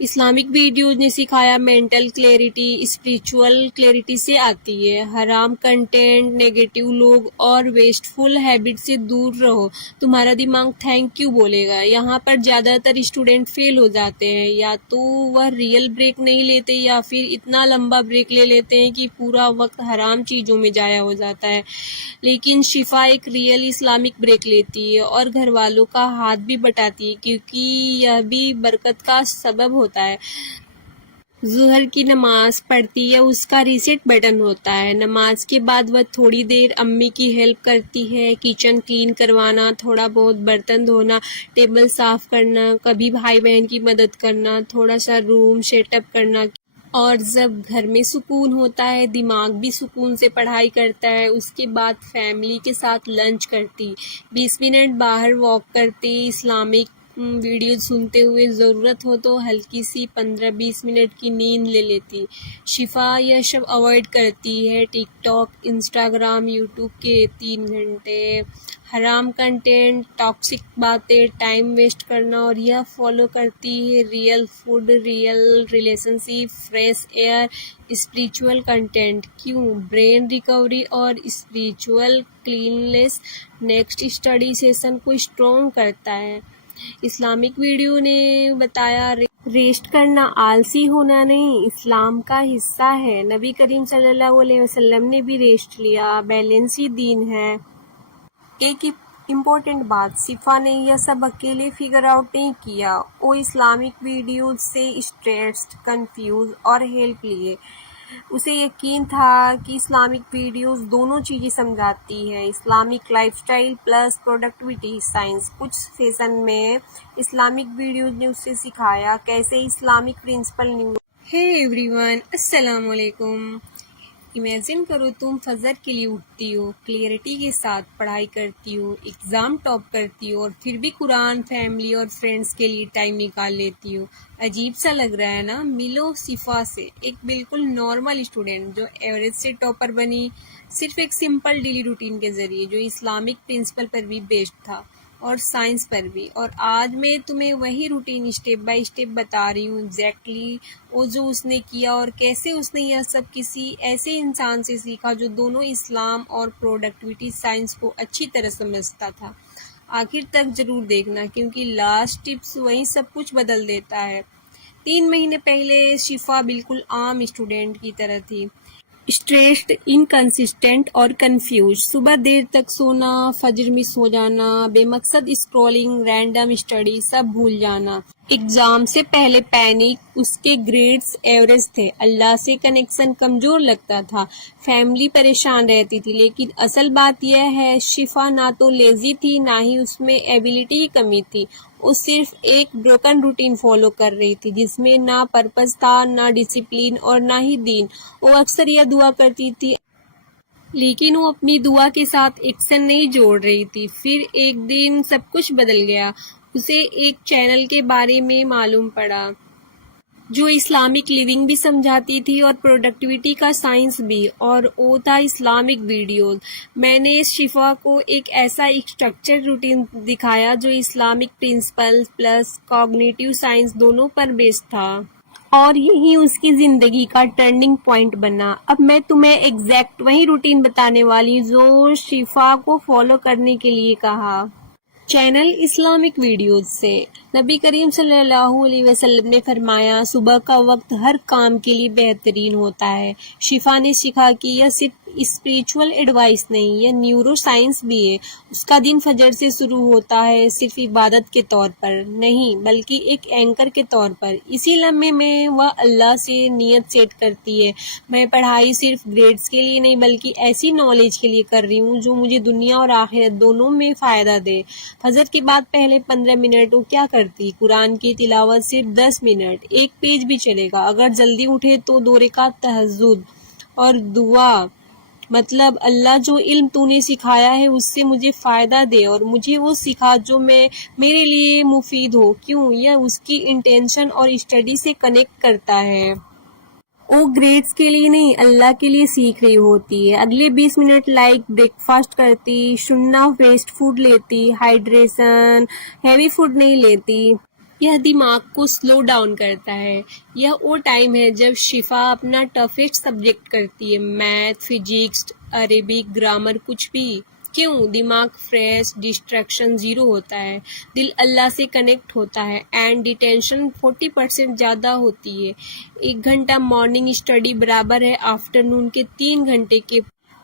इस्लामिक वीडियोज ने सिखाया मेंटल क्लैरिटी स्पिरिचुअल क्लैरिटी से आती है। हराम कंटेंट, नेगेटिव लोग और वेस्टफुल हैबिट से दूर रहो, तुम्हारा दिमाग थैंक यू बोलेगा। यहाँ पर ज्यादातर स्टूडेंट फेल हो जाते हैं, या तो वह रियल ब्रेक नहीं लेते या फिर इतना लंबा ब्रेक ले लेते हैं कि पूरा वक्त हराम चीजों में जाया हो जाता है। लेकिन शिफा एक रियल इस्लामिक ब्रेक लेती है और घर वालों का हाथ भी बटाती है, क्योंकि यह भी बरकत का सबब होता है। ज़ुहर की नमाज पढ़ती है, उसका रीसेट बटन होता है। नमाज के बाद वह थोड़ी देर अम्मी की हेल्प करती है, किचन क्लीन करवाना, थोड़ा बहुत बर्तन धोना, टेबल साफ करना, कभी भाई बहन की मदद करना, थोड़ा सा रूम सेटअप करना। और जब घर में सुकून होता है, दिमाग भी सुकून से पढ़ाई करता है। उसके बाद फैमिली के साथ लंच करती, 20 मिनट बाहर वॉक करती, इस्लामिक वीडियो सुनते हुए ज़रूरत हो तो हल्की सी 15-20 मिनट की नींद ले लेती। शिफा यह सब अवॉइड करती है। टिकटॉक, इंस्टाग्राम, यूट्यूब के 3 घंटे, हराम कंटेंट, टॉक्सिक बातें, टाइम वेस्ट करना, और यह फॉलो करती है real food, real relationship, fresh air, spiritual content. क्यों? ब्रेन रिकवरी और spiritual cleanness next study session को स्ट्रॉन्ग करता है। इस्लामिक वीडियो ने बताया रेस्ट करना आलसी होना नहीं, इस्लाम का हिस्सा है। नबी करीम सल्लल्लाहु अलैहि वसल्लम ने भी रेस्ट लिया, बैलेंस ही दीन है। एक इम्पोर्टेंट बात, शिफा ने यह सब अकेले फिगर आउट नहीं किया। वो इस्लामिक वीडियो से स्ट्रेस्ड, कंफ्यूज और हेल्प लिए। उसे यकीन था कि इस्लामिक वीडियोस दोनों चीज़ें समझाती है, Islamic lifestyle plus productivity science. कुछ सेशन में इस्लामिक वीडियोस ने उसे सिखाया कैसे इस्लामिक प्रिंसिपल। हे एवरीवन, अस्सलाम वालेकुम। इमेजिन करो तुम फजर के लिए उठती हो, क्लियरिटी के साथ पढ़ाई करती हो, एग्ज़ाम टॉप करती हो, और फिर भी कुरान, फैमिली और फ्रेंड्स के लिए टाइम निकाल लेती हो। अजीब सा लग रहा है ना? मिलो शिफा से, एक बिल्कुल नॉर्मल स्टूडेंट जो एवरेज से टॉपर बनी, सिर्फ एक सिंपल डेली रूटीन के जरिए, जो इस्लामिक प्रिंसिपल पर भी बेस्ड था और साइंस पर भी। और आज मैं तुम्हें वही रूटीन स्टेप बाय स्टेप बता रही हूँ, एग्जैक्टली वो जो उसने किया और कैसे उसने यह सब किसी ऐसे इंसान से सीखा जो दोनों इस्लाम और प्रोडक्टिविटी साइंस को अच्छी तरह समझता था। आखिर तक जरूर देखना, क्योंकि लास्ट टिप्स वही सब कुछ बदल देता है। 3 महीने पहले शिफा बिल्कुल आम स्टूडेंट की तरह थी, स्ट्रेस्ड, इनकंसिस्टेंट और कंफ्यूज। सुबह देर तक सोना, फजर मिस हो जाना, बेमकसद स्क्रॉलिंग, रैंडम स्टडी, सब भूल जाना। एग्जाम से पहले पैनिक, उसके ग्रेड्स एवरेज थे, अल्लाह से कनेक्शन कमजोर लगता था, फैमिली परेशान रहती थी। लेकिन असल बात यह है, शिफा ना तो लेजी थी, ना ही उसमें एबिलिटी की कमी थी। वो सिर्फ एक ब्रोकन रूटीन फॉलो कर रही थी, जिसमें ना पर्पस था, ना डिसिप्लिन और ना ही दीन। वो अक्सर यह दुआ करती थी, लेकिन वो अपनी दुआ के साथ एक्शन नहीं जोड़ रही थी। फिर एक दिन सब कुछ बदल गया। उसे एक चैनल के बारे में मालूम पड़ा जो इस्लामिक लिविंग भी समझाती थी और प्रोडक्टिविटी का साइंस भी, और वो था इस्लामिक वीडियोस। मैंने शिफा को एक ऐसा स्ट्रक्चर रूटीन दिखाया जो Islamic principles plus cognitive science दोनों पर बेस्ड था, और यही उसकी जिंदगी का टर्निंग पॉइंट बना। अब मैं तुम्हें एग्जैक्ट वही रूटीन बताने वाली जो शिफा को फॉलो करने के लिए कहा। चैनल इस्लामिक वीडियोस से नबी करीम सल्लल्लाहु अलैहि वसल्लम ने फरमाया, सुबह का वक्त हर काम के लिए बेहतरीन होता है। शिफा ने सीखा कि यह सिर्फ स्पिरिचुअल एडवाइस नहीं, यह न्यूरो साइंस भी है। उसका दिन फजर से शुरू होता है, सिर्फ इबादत के तौर पर नहीं बल्कि एक एंकर के तौर पर। इसी लम्हे में वह अल्लाह से नियत सेट करती है, मैं पढ़ाई सिर्फ ग्रेड्स के लिए नहीं बल्कि ऐसी नॉलेज के लिए कर रही हूँ जो मुझे दुनिया और आखिरत दोनों में फ़ायदा दे। फजर के बाद पहले 15 मिनट वो क्या करती? कुरान की तिलावत सिर्फ 10 मिनट, एक पेज भी चलेगा। अगर जल्दी उठे तो 2 रकात तहज्जुद और दुआ, मतलब अल्लाह जो इल्म तूने सिखाया है उससे मुझे फ़ायदा दे और मुझे वो सिखा जो मेरे लिए मुफीद हो। क्यों? यह उसकी इंटेंशन और स्टडी से कनेक्ट करता है। वो ग्रेड्स के लिए नहीं, अल्लाह के लिए सीख रही होती है। अगले 20 मिनट लाइक ब्रेकफास्ट करती, शुन्ना वेस्ट फूड लेती, हाइड्रेशन, हैवी फूड नहीं लेती। यह दिमाग को स्लो डाउन करता है। यह वो टाइम है जब शिफा अपना टफेस्ट सब्जेक्ट करती है, मैथ, फिजिक्स, अरेबिक, ग्रामर, कुछ भी। क्यों? दिमाग फ्रेश, डिस्ट्रैक्शन जीरो होता है, दिल अल्लाह से कनेक्ट होता है एंड डिटेंशन 40% ज़्यादा होती है। 1 घंटा मॉर्निंग स्टडी बराबर है आफ्टरनून के 3 घंटे के।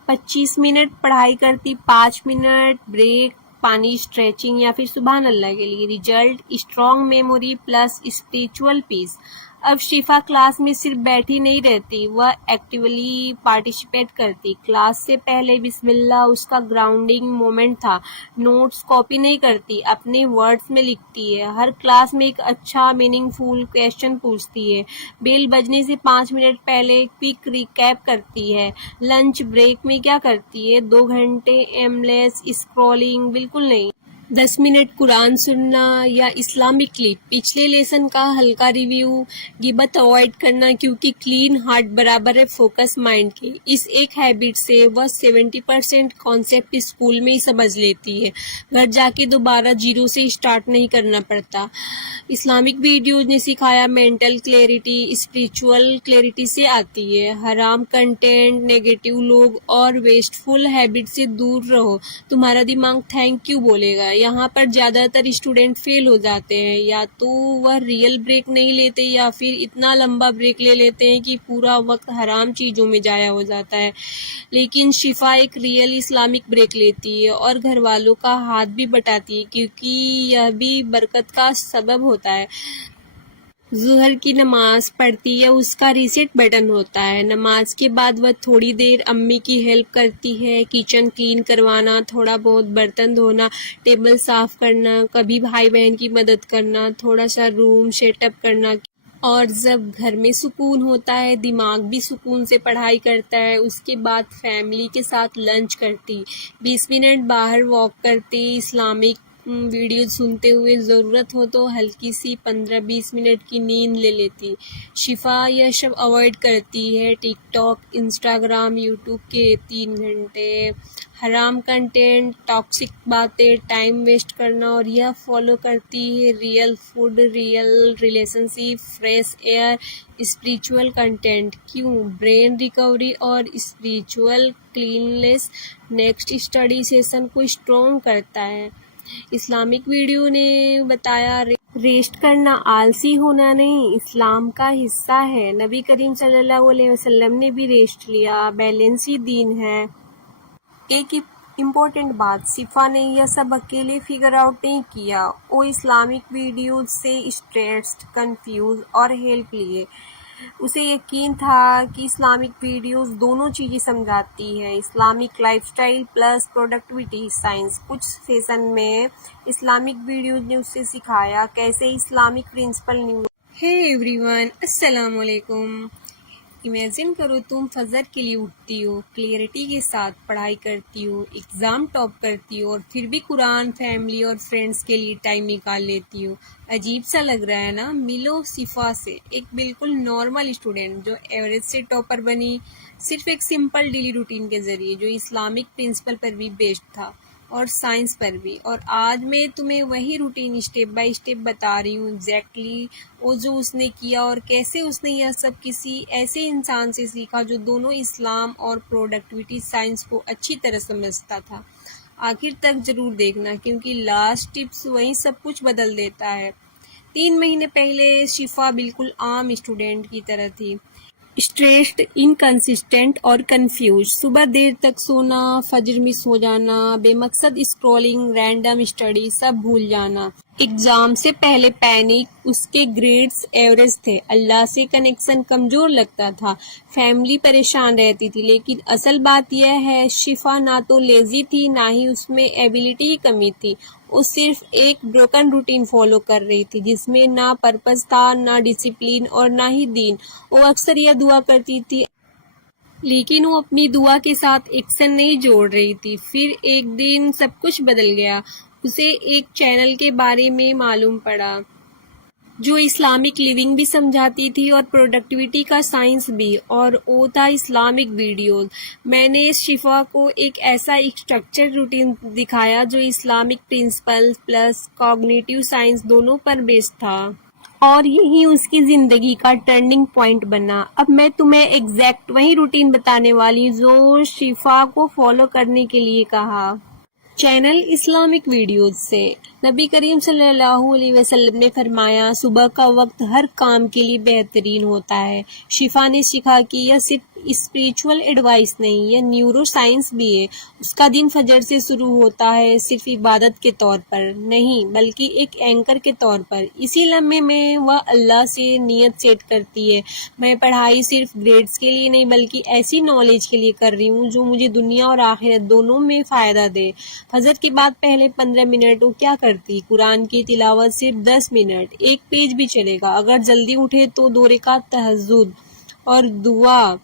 25 मिनट पढ़ाई करती, 5 मिनट ब्रेक, पानी, स्ट्रेचिंग या फिर सुबहान अल्लाह के लिए। Result strong memory plus spiritual peace. अब शिफा क्लास में सिर्फ बैठी नहीं रहती, वह एक्टिवली पार्टिसिपेट करती। क्लास से पहले बिस्मिल्लाह उसका ग्राउंडिंग मोमेंट था। नोट्स कॉपी नहीं करती, अपने वर्ड्स में लिखती है। हर क्लास में एक अच्छा मीनिंगफुल क्वेश्चन पूछती है। बेल बजने से 5 मिनट पहले क्विक रिकैप करती है। लंच ब्रेक में क्या करती है? 2 घंटे एमलेस स्क्रॉलिंग बिल्कुल नहीं। 10 मिनट कुरान सुनना या इस्लामिक क्लिप। पिछले लेसन का हल्का रिव्यू। गिबत अवॉइड करना क्योंकि क्लीन हार्ट बराबर है फोकस माइंड के। इस एक हैबिट से वह 70% कॉन्सेप्ट स्कूल में ही समझ लेती है, घर जाके दोबारा जीरो से स्टार्ट नहीं करना पड़ता। इस्लामिक वीडियोज ने सिखाया मेंटल क्लैरिटी स्पिरिचुअल क्लैरिटी से आती है। हराम कंटेंट, नेगेटिव लोग और वेस्टफुल हैबिट से दूर रहो, तुम्हारा दिमाग थैंक यू बोलेगा। यहाँ पर ज्यादातर स्टूडेंट फेल हो जाते हैं, या तो वह रियल ब्रेक नहीं लेते या फिर इतना लंबा ब्रेक ले लेते हैं कि पूरा वक्त हराम चीजों में जाया हो जाता है। लेकिन शिफा एक रियल इस्लामिक ब्रेक लेती है और घर वालों का हाथ भी बटाती है, क्योंकि यह भी बरकत का सबब होता है। ज़ुहर की नमाज पढ़ती है, उसका रीसेट बटन होता है। नमाज के बाद वह थोड़ी देर अम्मी की हेल्प करती है, किचन क्लीन करवाना, थोड़ा बहुत बर्तन धोना, टेबल साफ करना, कभी भाई बहन की मदद करना, थोड़ा सा रूम सेटअप करना। और जब घर में सुकून होता है, दिमाग भी सुकून से पढ़ाई करता है। उसके बाद फैमिली के साथ लंच करती, 20 मिनट बाहर वॉक करती, इस्लामिक वीडियो सुनते हुए, ज़रूरत हो तो हल्की सी 15-20 मिनट की नींद ले लेती। शिफा यह सब अवॉइड करती है, टिकटॉक, इंस्टाग्राम, यूट्यूब के 3 घंटे, हराम कंटेंट, टॉक्सिक बातें, टाइम वेस्ट करना, और यह फॉलो करती है real food, real relationship, fresh air, spiritual content. क्यों? ब्रेन रिकवरी और spiritual cleanness next study session को स्ट्रॉन्ग करता है। इस्लामिक वीडियो ने बताया रेस्ट करना आलसी होना नहीं, इस्लाम का हिस्सा है। नबी करीम सल्लल्लाहु अलैहि वसल्लम ने भी रेस्ट लिया, बैलेंस ही दीन है। एक इम्पोर्टेंट बात, शिफा ने यह सब अकेले फिगर आउट नहीं किया, वो इस्लामिक वीडियो से स्ट्रेस्ड, कंफ्यूज और हेल्प लिए। उसे यकीन था कि इस्लामिक वीडियोस दोनों चीज़ें समझाती है, Islamic lifestyle plus productivity science. कुछ सेशन में इस्लामिक वीडियोस ने उससे सिखाया कैसे Islamic principle new. Hey everyone, अस्सलाम वालेकुम। इमेजिन करो तुम फजर के लिए उठती हो, क्लियरिटी के साथ पढ़ाई करती हो, एग्ज़ाम टॉप करती हो और फिर भी कुरान, फैमिली और फ्रेंड्स के लिए टाइम निकाल लेती हो। अजीब सा लग रहा है ना? मिलो शिफा से, एक बिल्कुल नॉर्मल स्टूडेंट जो एवरेज से टॉपर बनी, सिर्फ एक सिंपल डेली रूटीन के जरिए जो इस्लामिक प्रिंसिपल पर भी बेस्ड था और साइंस पर भी। और आज मैं तुम्हें वही रूटीन स्टेप बाय स्टेप बता रही हूँ, एग्जैक्टली वो जो उसने किया और कैसे उसने यह सब किसी ऐसे इंसान से सीखा जो दोनों इस्लाम और प्रोडक्टिविटी साइंस को अच्छी तरह समझता था। आखिर तक जरूर देखना क्योंकि लास्ट टिप्स वही सब कुछ बदल देता है। 3 महीने पहले शिफा बिल्कुल आम स्टूडेंट की तरह थी, स्ट्रेस्ड, इनकंसिस्टेंट और कंफ्यूज। सुबह देर तक सोना, फजर मिस हो जाना, बेमकसद स्क्रॉलिंग, रैंडम स्टडी, सब भूल जाना। एग्जाम से पहले पैनिक, उसके ग्रेड्स एवरेज थे, अल्लाह से कनेक्शन कमजोर लगता था, फैमिली परेशान रहती थी। लेकिन असल बात यह है शिफा ना तो लेजी थी ना ही उसमें एबिलिटी की कमी थी। वो सिर्फ एक ब्रोकन रूटीन फॉलो कर रही थी जिसमें ना पर्पस था, ना डिसिप्लिन और ना ही दीन। वो अक्सर यह दुआ करती थी लेकिन वो अपनी दुआ के साथ एक्शन नहीं जोड़ रही थी। फिर एक दिन सब कुछ बदल गया। उसे एक चैनल के बारे में मालूम पड़ा जो इस्लामिक लिविंग भी समझाती थी और प्रोडक्टिविटी का साइंस भी, और वो था इस्लामिक वीडियोस। मैंने शिफा को एक ऐसा स्ट्रक्चर रूटीन दिखाया जो Islamic principle plus cognitive science दोनों पर बेस्ड था और यही उसकी जिंदगी का टर्निंग पॉइंट बना। अब मैं तुम्हें एग्जैक्ट वही रूटीन बताने वाली जो शिफा को फॉलो करने के लिए कहा। चैनल इस्लामिक वीडियोस से नबी करीम सल्लल्लाहु अलैहि वसल्लम ने फरमाया, सुबह का वक्त हर काम के लिए बेहतरीन होता है। शिफा ने सीखा कि यह सिर्फ स्पिरिचुअल एडवाइस नहीं, यह न्यूरो साइंस भी है। उसका दिन फजर से शुरू होता है, सिर्फ इबादत के तौर पर नहीं बल्कि एक एंकर के तौर पर। इसी लम्हे में वह अल्लाह से नियत सेट करती है, मैं पढ़ाई सिर्फ ग्रेड्स के लिए नहीं बल्कि ऐसी नॉलेज के लिए कर रही हूँ जो मुझे दुनिया और आखिरत दोनों में फ़ायदा दे। फजर के बाद पहले 15 मिनट वो क्या करती? कुरान की तिलावत सिर्फ 10 मिनट, एक पेज भी चलेगा। अगर जल्दी उठे तो 2 रकात तहज्जुद और दुआ,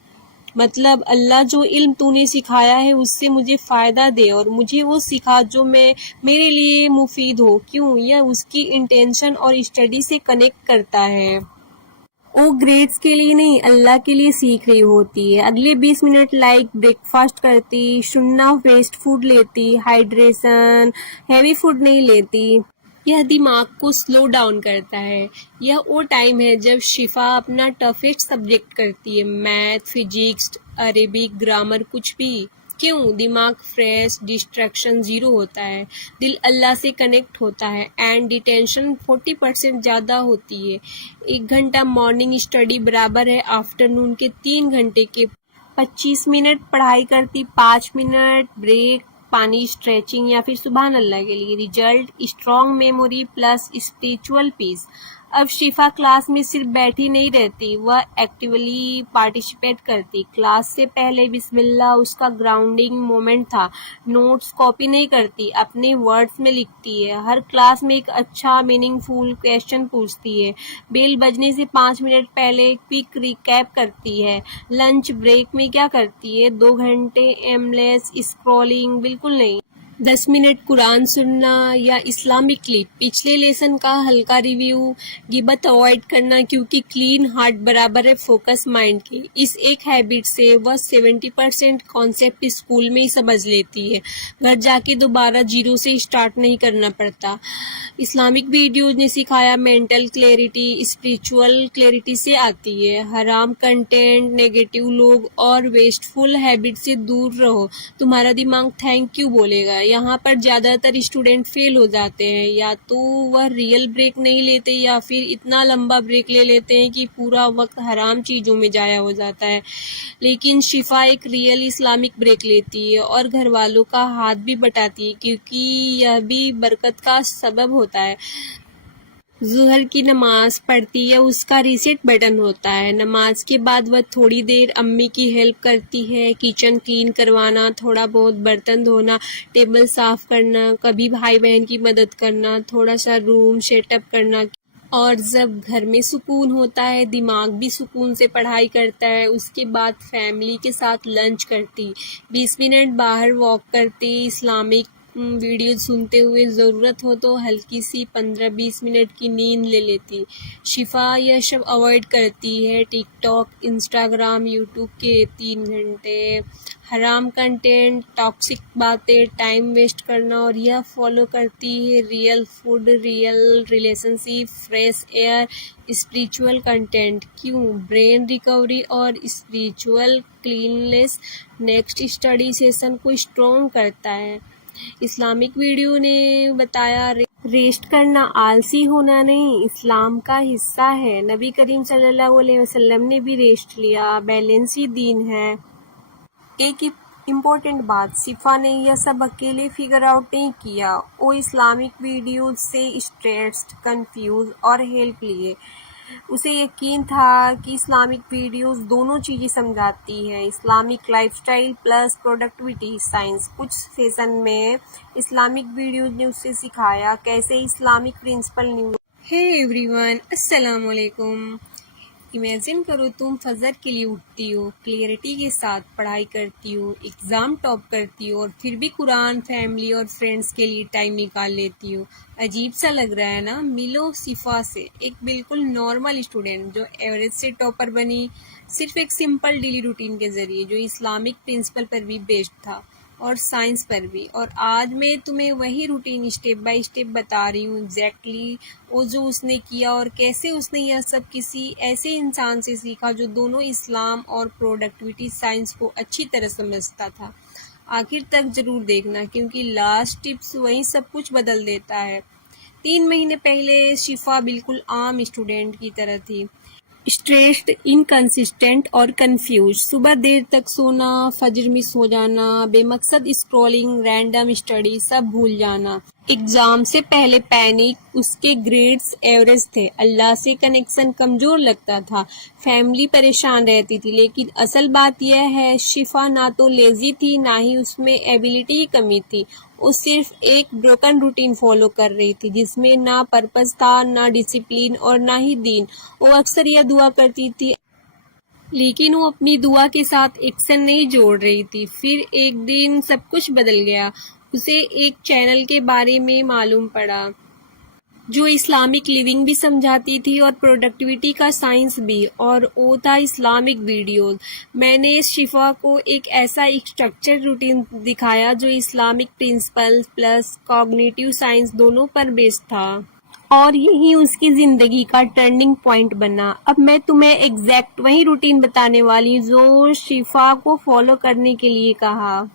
मतलब अल्लाह जो इल्म तूने सिखाया है उससे मुझे फ़ायदा दे और मुझे वो सिखा जो मेरे लिए मुफीद हो। क्यों? यह उसकी इंटेंशन और स्टडी से कनेक्ट करता है। वो ग्रेड्स के लिए नहीं अल्लाह के लिए सीख रही होती है। अगले 20 मिनट लाइक ब्रेकफास्ट करती, शुन्ना वेस्ट फूड लेती, हाइड्रेशन, हैवी फूड नहीं लेती। यह दिमाग को स्लो डाउन करता है। यह वो टाइम है जब शिफा अपना टफेस्ट सब्जेक्ट करती है, मैथ, फिजिक्स, अरेबिक, ग्रामर, कुछ भी। क्यों? दिमाग फ्रेश, डिस्ट्रैक्शन जीरो होता है, दिल अल्लाह से कनेक्ट होता है एंड डिटेंशन 40% ज़्यादा होती है। 1 घंटा मॉर्निंग स्टडी बराबर है आफ्टरनून के 3 घंटे के। 25 मिनट पढ़ाई करती, 5 मिनट ब्रेक, पानी, स्ट्रेचिंग या फिर सुभान अल्लाह के लिए। Result strong memory plus spiritual peace. अब शिफा क्लास में सिर्फ बैठी नहीं रहती, वह एक्टिवली पार्टिसिपेट करती। क्लास से पहले बिस्मिल्लाह उसका ग्राउंडिंग मोमेंट था। नोट्स कॉपी नहीं करती, अपने वर्ड्स में लिखती है। हर क्लास में एक अच्छा मीनिंगफुल क्वेश्चन पूछती है। बेल बजने से 5 मिनट पहले क्विक रिकैप करती है। लंच ब्रेक में क्या करती है? 2 घंटे एमलेस स्क्रॉलिंग बिल्कुल नहीं। 10 मिनट कुरान सुनना या इस्लामिक क्लिप, पिछले लेसन का हल्का रिव्यू। गिबत अवॉइड करना क्योंकि क्लीन हार्ट बराबर है फोकस माइंड के। इस एक हैबिट से वह 70% कॉन्सेप्ट स्कूल में ही समझ लेती है, घर जाके दोबारा जीरो से स्टार्ट नहीं करना पड़ता। इस्लामिक वीडियोज ने सिखाया मेंटल क्लैरिटी स्पिरिचुअल क्लैरिटी से आती है। हराम कंटेंट, नेगेटिव लोग और वेस्टफुल हैबिट से दूर रहो, तुम्हारा दिमाग थैंक यू बोलेगा। यहाँ पर ज्यादातर स्टूडेंट फेल हो जाते हैं, या तो वह रियल ब्रेक नहीं लेते या फिर इतना लंबा ब्रेक ले लेते हैं कि पूरा वक्त हराम चीजों में जाया हो जाता है। लेकिन शिफा एक रियल इस्लामिक ब्रेक लेती है और घर वालों का हाथ भी बटाती है क्योंकि यह भी बरकत का सबब होता है। जुहर की नमाज पढ़ती है, उसका रीसेट बटन होता है। नमाज के बाद वह थोड़ी देर अम्मी की हेल्प करती है, किचन क्लीन करवाना, थोड़ा बहुत बर्तन धोना, टेबल साफ करना, कभी भाई बहन की मदद करना, थोड़ा सा रूम सेटअप करना। और जब घर में सुकून होता है दिमाग भी सुकून से पढ़ाई करता है। उसके बाद फैमिली के साथ लंच करती, 20 मिनट बाहर वॉक करती, इस्लामिक वीडियो सुनते हुए, ज़रूरत हो तो हल्की सी 15-20 मिनट की नींद ले लेती। शिफा यह सब अवॉइड करती है, टिकटॉक, इंस्टाग्राम, यूट्यूब के 3 घंटे, हराम कंटेंट, टॉक्सिक बातें, टाइम वेस्ट करना, और यह फॉलो करती है real food, real relationship, fresh air, spiritual content. क्यों? ब्रेन रिकवरी और spiritual cleanness next study session को स्ट्रॉन्ग करता है। इस्लामिक वीडियो ने बताया रेस्ट करना आलसी होना नहीं, इस्लाम का हिस्सा है। नबी करीम सल्लल्लाहु अलैहि वसल्लम ने भी रेस्ट लिया, बैलेंस ही दीन है। एक इम्पोर्टेंट बात, शिफा ने यह सब अकेले फिगर आउट नहीं किया। वो इस्लामिक वीडियोज से स्ट्रेस्ड, कंफ्यूज और हेल्प लिए। उसे यकीन था कि इस्लामिक वीडियोस दोनों चीज़ें समझाती है, Islamic lifestyle plus productivity science. कुछ सेशन में इस्लामिक वीडियोस ने उसे सिखाया कैसे Islamic principle news. Hey everyone, अस्सलाम वालेकुम। इमेजिन करो तुम फजर के लिए उठती हो, क्लियरिटी के साथ पढ़ाई करती हो, एग्ज़ाम टॉप करती हो और फिर भी कुरान, फैमिली और फ्रेंड्स के लिए टाइम निकाल लेती हो। अजीब सा लग रहा है ना? मिलो शिफा से, एक बिल्कुल नॉर्मल स्टूडेंट जो एवरेज से टॉपर बनी, सिर्फ एक सिंपल डेली रूटीन के ज़रिए जो इस्लामिक प्रिंसिपल पर भी बेस्ड था और साइंस पर भी। और आज मैं तुम्हें वही रूटीन स्टेप बाय स्टेप बता रही हूँ, एग्जैक्टली वो जो उसने किया और कैसे उसने यह सब किसी ऐसे इंसान से सीखा जो दोनों इस्लाम और प्रोडक्टिविटी साइंस को अच्छी तरह समझता था। आखिर तक ज़रूर देखना, क्योंकि लास्ट टिप्स वही सब कुछ बदल देता है। 3 महीने पहले शिफा बिल्कुल आम स्टूडेंट की तरह थी, स्ट्रेस्ड, इनकंसिस्टेंट और कंफ्यूज। सुबह देर तक सोना, फजर मिस हो जाना, बेमकसद स्क्रॉलिंग, रैंडम स्टडी, सब भूल जाना। एग्जाम से पहले पैनिक, उसके ग्रेड्स एवरेज थे, अल्लाह से कनेक्शन कमजोर लगता था, फैमिली परेशान रहती थी। लेकिन असल बात यह है, शिफा ना तो लेजी थी, ना ही उसमें एबिलिटी की कमी थी। वो सिर्फ एक ब्रोकन रूटीन फॉलो कर रही थी जिसमें ना पर्पस था, ना डिसिप्लिन और ना ही दीन। वो अक्सर यह दुआ करती थी, लेकिन वो अपनी दुआ के साथ एक्शन नहीं जोड़ रही थी। फिर एक दिन सब कुछ बदल गया। उसे एक चैनल के बारे में मालूम पड़ा जो इस्लामिक लिविंग भी समझाती थी और प्रोडक्टिविटी का साइंस भी, और वो था इस्लामिक वीडियोस। मैंने शिफा को एक ऐसा स्ट्रक्चर रूटीन दिखाया जो Islamic principles plus cognitive science दोनों पर बेस्ड था, और यही उसकी जिंदगी का टर्निंग पॉइंट बना। अब मैं तुम्हें एग्जैक्ट वही रूटीन बताने वाली जो शिफा को फॉलो करने के लिए कहा।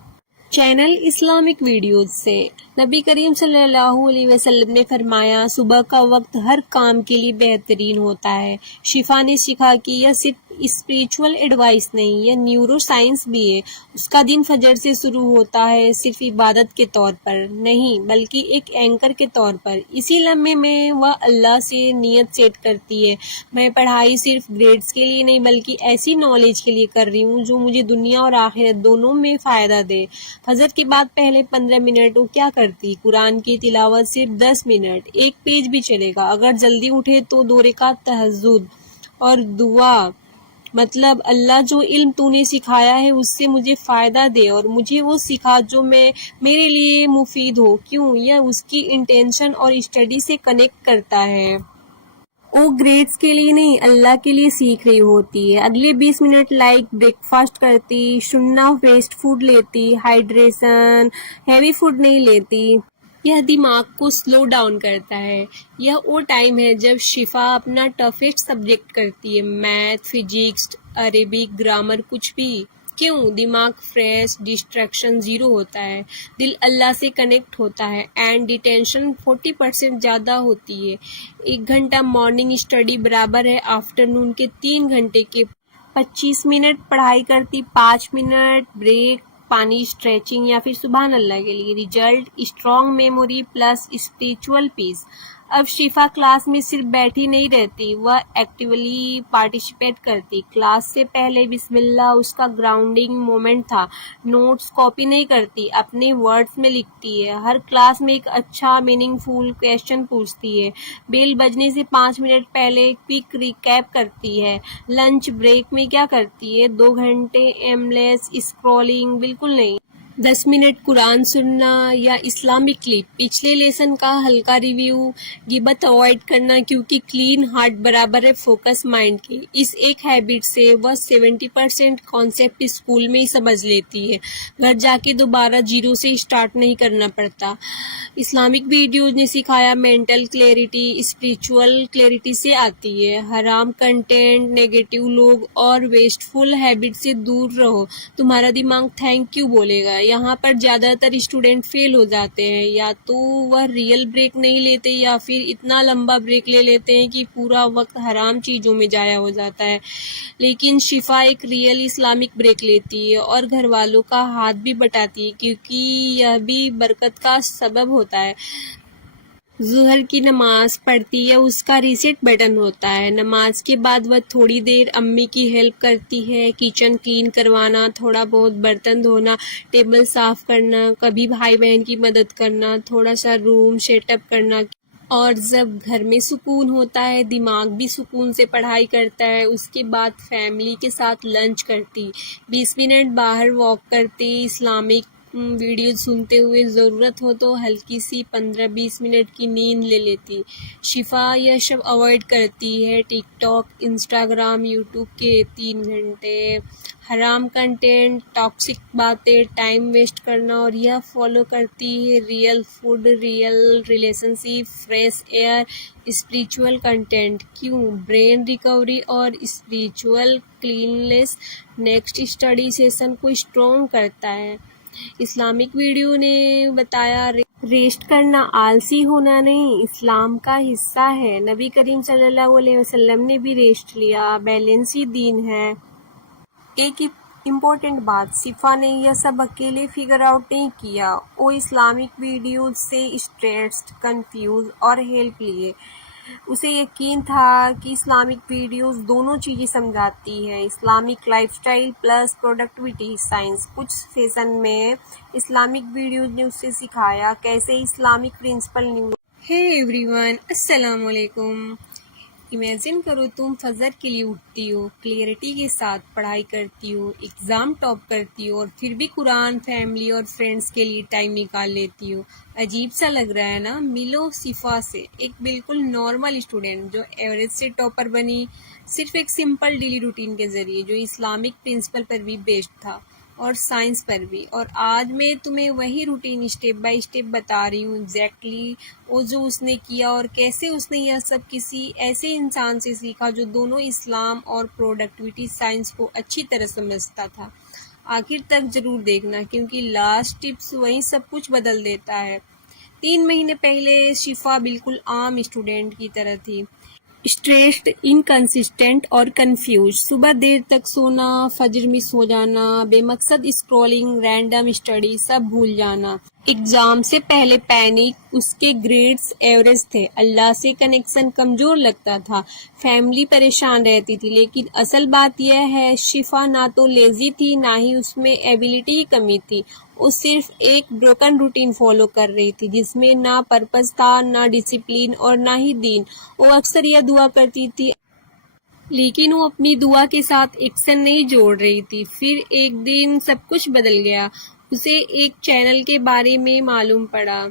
चैनल इस्लामिक वीडियोज से। नबी करीम सल्लल्लाहु अलैहि वसल्लम ने फरमाया, सुबह का वक्त हर काम के लिए बेहतरीन होता है। शिफा ने सीखा कि यह सिर्फ स्पिरिचुअल एडवाइस नहीं, यह न्यूरो साइंस भी है। उसका दिन फजर से शुरू होता है, सिर्फ इबादत के तौर पर नहीं बल्कि एक एंकर के तौर पर। इसी लम्हे में वह अल्लाह से नियत सेट करती है, मैं पढ़ाई सिर्फ ग्रेड्स के लिए नहीं बल्कि ऐसी नॉलेज के लिए कर रही हूँ जो मुझे दुनिया और आखिरत दोनों में फ़ायदा दे। फजर के बाद पहले 15 मिनट वो क्या करती? कुरान की तिलावत सिर्फ 10 मिनट, एक पेज भी चलेगा। अगर जल्दी उठे तो 2 रकात तहज्जुद और दुआ, मतलब अल्लाह जो इल्म तूने सिखाया है उससे मुझे फ़ायदा दे और मुझे वो सिखा जो मेरे लिए मुफीद हो। क्यों? यह उसकी इंटेंशन और स्टडी से कनेक्ट करता है। वो ग्रेड्स के लिए नहीं, अल्लाह के लिए सीख रही होती है। अगले 20 मिनट लाइक ब्रेकफास्ट करती, सुन्ना वेस्ट फूड लेती, हाइड्रेशन, हैवी फूड नहीं लेती। यह दिमाग को स्लो डाउन करता है। यह वो टाइम है जब शिफा अपना टफेस्ट सब्जेक्ट करती है, मैथ, फिजिक्स, अरेबिक, ग्रामर, कुछ भी। क्यों? दिमाग फ्रेश, डिस्ट्रैक्शन जीरो होता है, दिल अल्लाह से कनेक्ट होता है एंड डिटेंशन 40% ज़्यादा होती है। 1 घंटा मॉर्निंग स्टडी बराबर है आफ्टरनून के 3 घंटे के। 25 मिनट पढ़ाई करती, 5 मिनट ब्रेक, पानी, स्ट्रेचिंग या फिर सुभान अल्लाह के लिए। Result strong memory plus spiritual peace. अब शिफा क्लास में सिर्फ बैठी नहीं रहती, वह एक्टिवली पार्टिसिपेट करती। क्लास से पहले बिस्मिल्लाह उसका ग्राउंडिंग मोमेंट था। नोट्स कॉपी नहीं करती, अपने वर्ड्स में लिखती है। हर क्लास में एक अच्छा मीनिंगफुल क्वेश्चन पूछती है। बेल बजने से 5 मिनट पहले क्विक रिकैप करती है। लंच ब्रेक में क्या करती है? 2 घंटे एमलेस स्क्रॉलिंग बिल्कुल नहीं। 10 मिनट कुरान सुनना या इस्लामिक क्लिप। पिछले लेसन का हल्का रिव्यू। गिबत अवॉइड करना, क्योंकि क्लीन हार्ट बराबर है फोकस माइंड के। इस एक हैबिट से वह 70% कॉन्सेप्ट स्कूल में ही समझ लेती है, घर जाके दोबारा जीरो से स्टार्ट नहीं करना पड़ता। इस्लामिक वीडियोज ने सिखाया मेंटल क्लैरिटी स्पिरिचुअल क्लैरिटी से आती है। हराम कंटेंट, नेगेटिव लोग और वेस्टफुल हैबिट से दूर रहो, तुम्हारा दिमाग थैंक यू बोलेगा। यहाँ पर ज़्यादातर स्टूडेंट फेल हो जाते हैं, या तो वह रियल ब्रेक नहीं लेते या फिर इतना लंबा ब्रेक ले लेते हैं कि पूरा वक्त हराम चीज़ों में जाया हो जाता है। लेकिन शिफा एक रियल इस्लामिक ब्रेक लेती है और घर वालों का हाथ भी बटाती है, क्योंकि यह भी बरकत का सबब होता है। ज़ुहर की नमाज पढ़ती है, उसका रीसेट बटन होता है। नमाज के बाद वह थोड़ी देर अम्मी की हेल्प करती है, किचन क्लीन करवाना, थोड़ा बहुत बर्तन धोना, टेबल साफ करना, कभी भाई बहन की मदद करना, थोड़ा सा रूम सेटअप करना। और जब घर में सुकून होता है, दिमाग भी सुकून से पढ़ाई करता है। उसके बाद फैमिली के साथ लंच करती, 20 मिनट बाहर वॉक करती, इस्लामिक वीडियो सुनते हुए, ज़रूरत हो तो हल्की सी 15-20 मिनट की नींद ले लेती। शिफा यह सब अवॉइड करती है, टिकटॉक, इंस्टाग्राम, यूट्यूब के 3 घंटे, हराम कंटेंट, टॉक्सिक बातें, टाइम वेस्ट करना, और यह फॉलो करती है real food, real relationship, fresh air, spiritual content. क्यों? ब्रेन रिकवरी और spiritual cleanness next study session को स्ट्रॉन्ग करता है। इस्लामिक वीडियो ने बताया, रेस्ट करना आलसी होना नहीं, इस्लाम का हिस्सा है। नबी करीम सल्लल्लाहु अलैहि वसल्लम ने भी रेस्ट लिया, बैलेंस ही दीन है। एक इम्पोर्टेंट बात, शिफा ने यह सब अकेले फिगर आउट नहीं किया। वो इस्लामिक वीडियो से स्ट्रेस्ड, कंफ्यूज और हेल्प लिए। उसे यकीन था कि इस्लामिक वीडियोस दोनों चीज़ें समझाती है, Islamic lifestyle plus productivity science. कुछ सेशन में इस्लामिक वीडियोस ने उसे सिखाया कैसे इस्लामिक प्रिंसिपल। हे एवरीवन, अस्सलाम वालेकुम। इमेजिन करो तुम फजर के लिए उठती हो, क्लियरिटी के साथ पढ़ाई करती हो, एग्ज़ाम टॉप करती हो, और फिर भी कुरान, फैमिली और फ्रेंड्स के लिए टाइम निकाल लेती हो। अजीब सा लग रहा है ना? मिलो शिफा से, एक बिल्कुल नॉर्मल स्टूडेंट जो एवरेज से टॉपर बनी, सिर्फ एक सिंपल डेली रूटीन के ज़रिए, जो इस्लामिक प्रिंसिपल पर भी बेस्ड था और साइंस पर भी। और आज मैं तुम्हें वही रूटीन स्टेप बाय स्टेप बता रही हूँ, एग्जैक्टली वो जो उसने किया और कैसे उसने यह सब किसी ऐसे इंसान से सीखा जो दोनों इस्लाम और प्रोडक्टिविटी साइंस को अच्छी तरह समझता था। आखिर तक जरूर देखना, क्योंकि लास्ट टिप्स वही सब कुछ बदल देता है। 3 महीने पहले शिफा बिल्कुल आम स्टूडेंट की तरह थी, स्ट्रेस्ड, इनकंसिस्टेंट और कंफ्यूज। सुबह देर तक सोना, फजर मिस हो जाना, बेमकसद स्क्रॉलिंग, रैंडम स्टडी, सब भूल जाना। एग्जाम से पहले पैनिक, उसके ग्रेड्स एवरेज थे, अल्लाह से कनेक्शन कमजोर लगता था, फैमिली परेशान रहती थी। लेकिन असल बात यह है, शिफा ना तो लेजी थी, ना ही उसमें एबिलिटी की कमी थी। वो सिर्फ एक ब्रोकन रूटीन फॉलो कर रही थी, जिसमें ना पर्पस था, ना डिसिप्लिन और ना ही दीन। वो अक्सर यह दुआ करती थी, लेकिन वो अपनी दुआ के साथ एक्शन नहीं जोड़ रही थी। फिर एक दिन सब कुछ बदल गया। उसे एक चैनल के बारे में मालूम पड़ा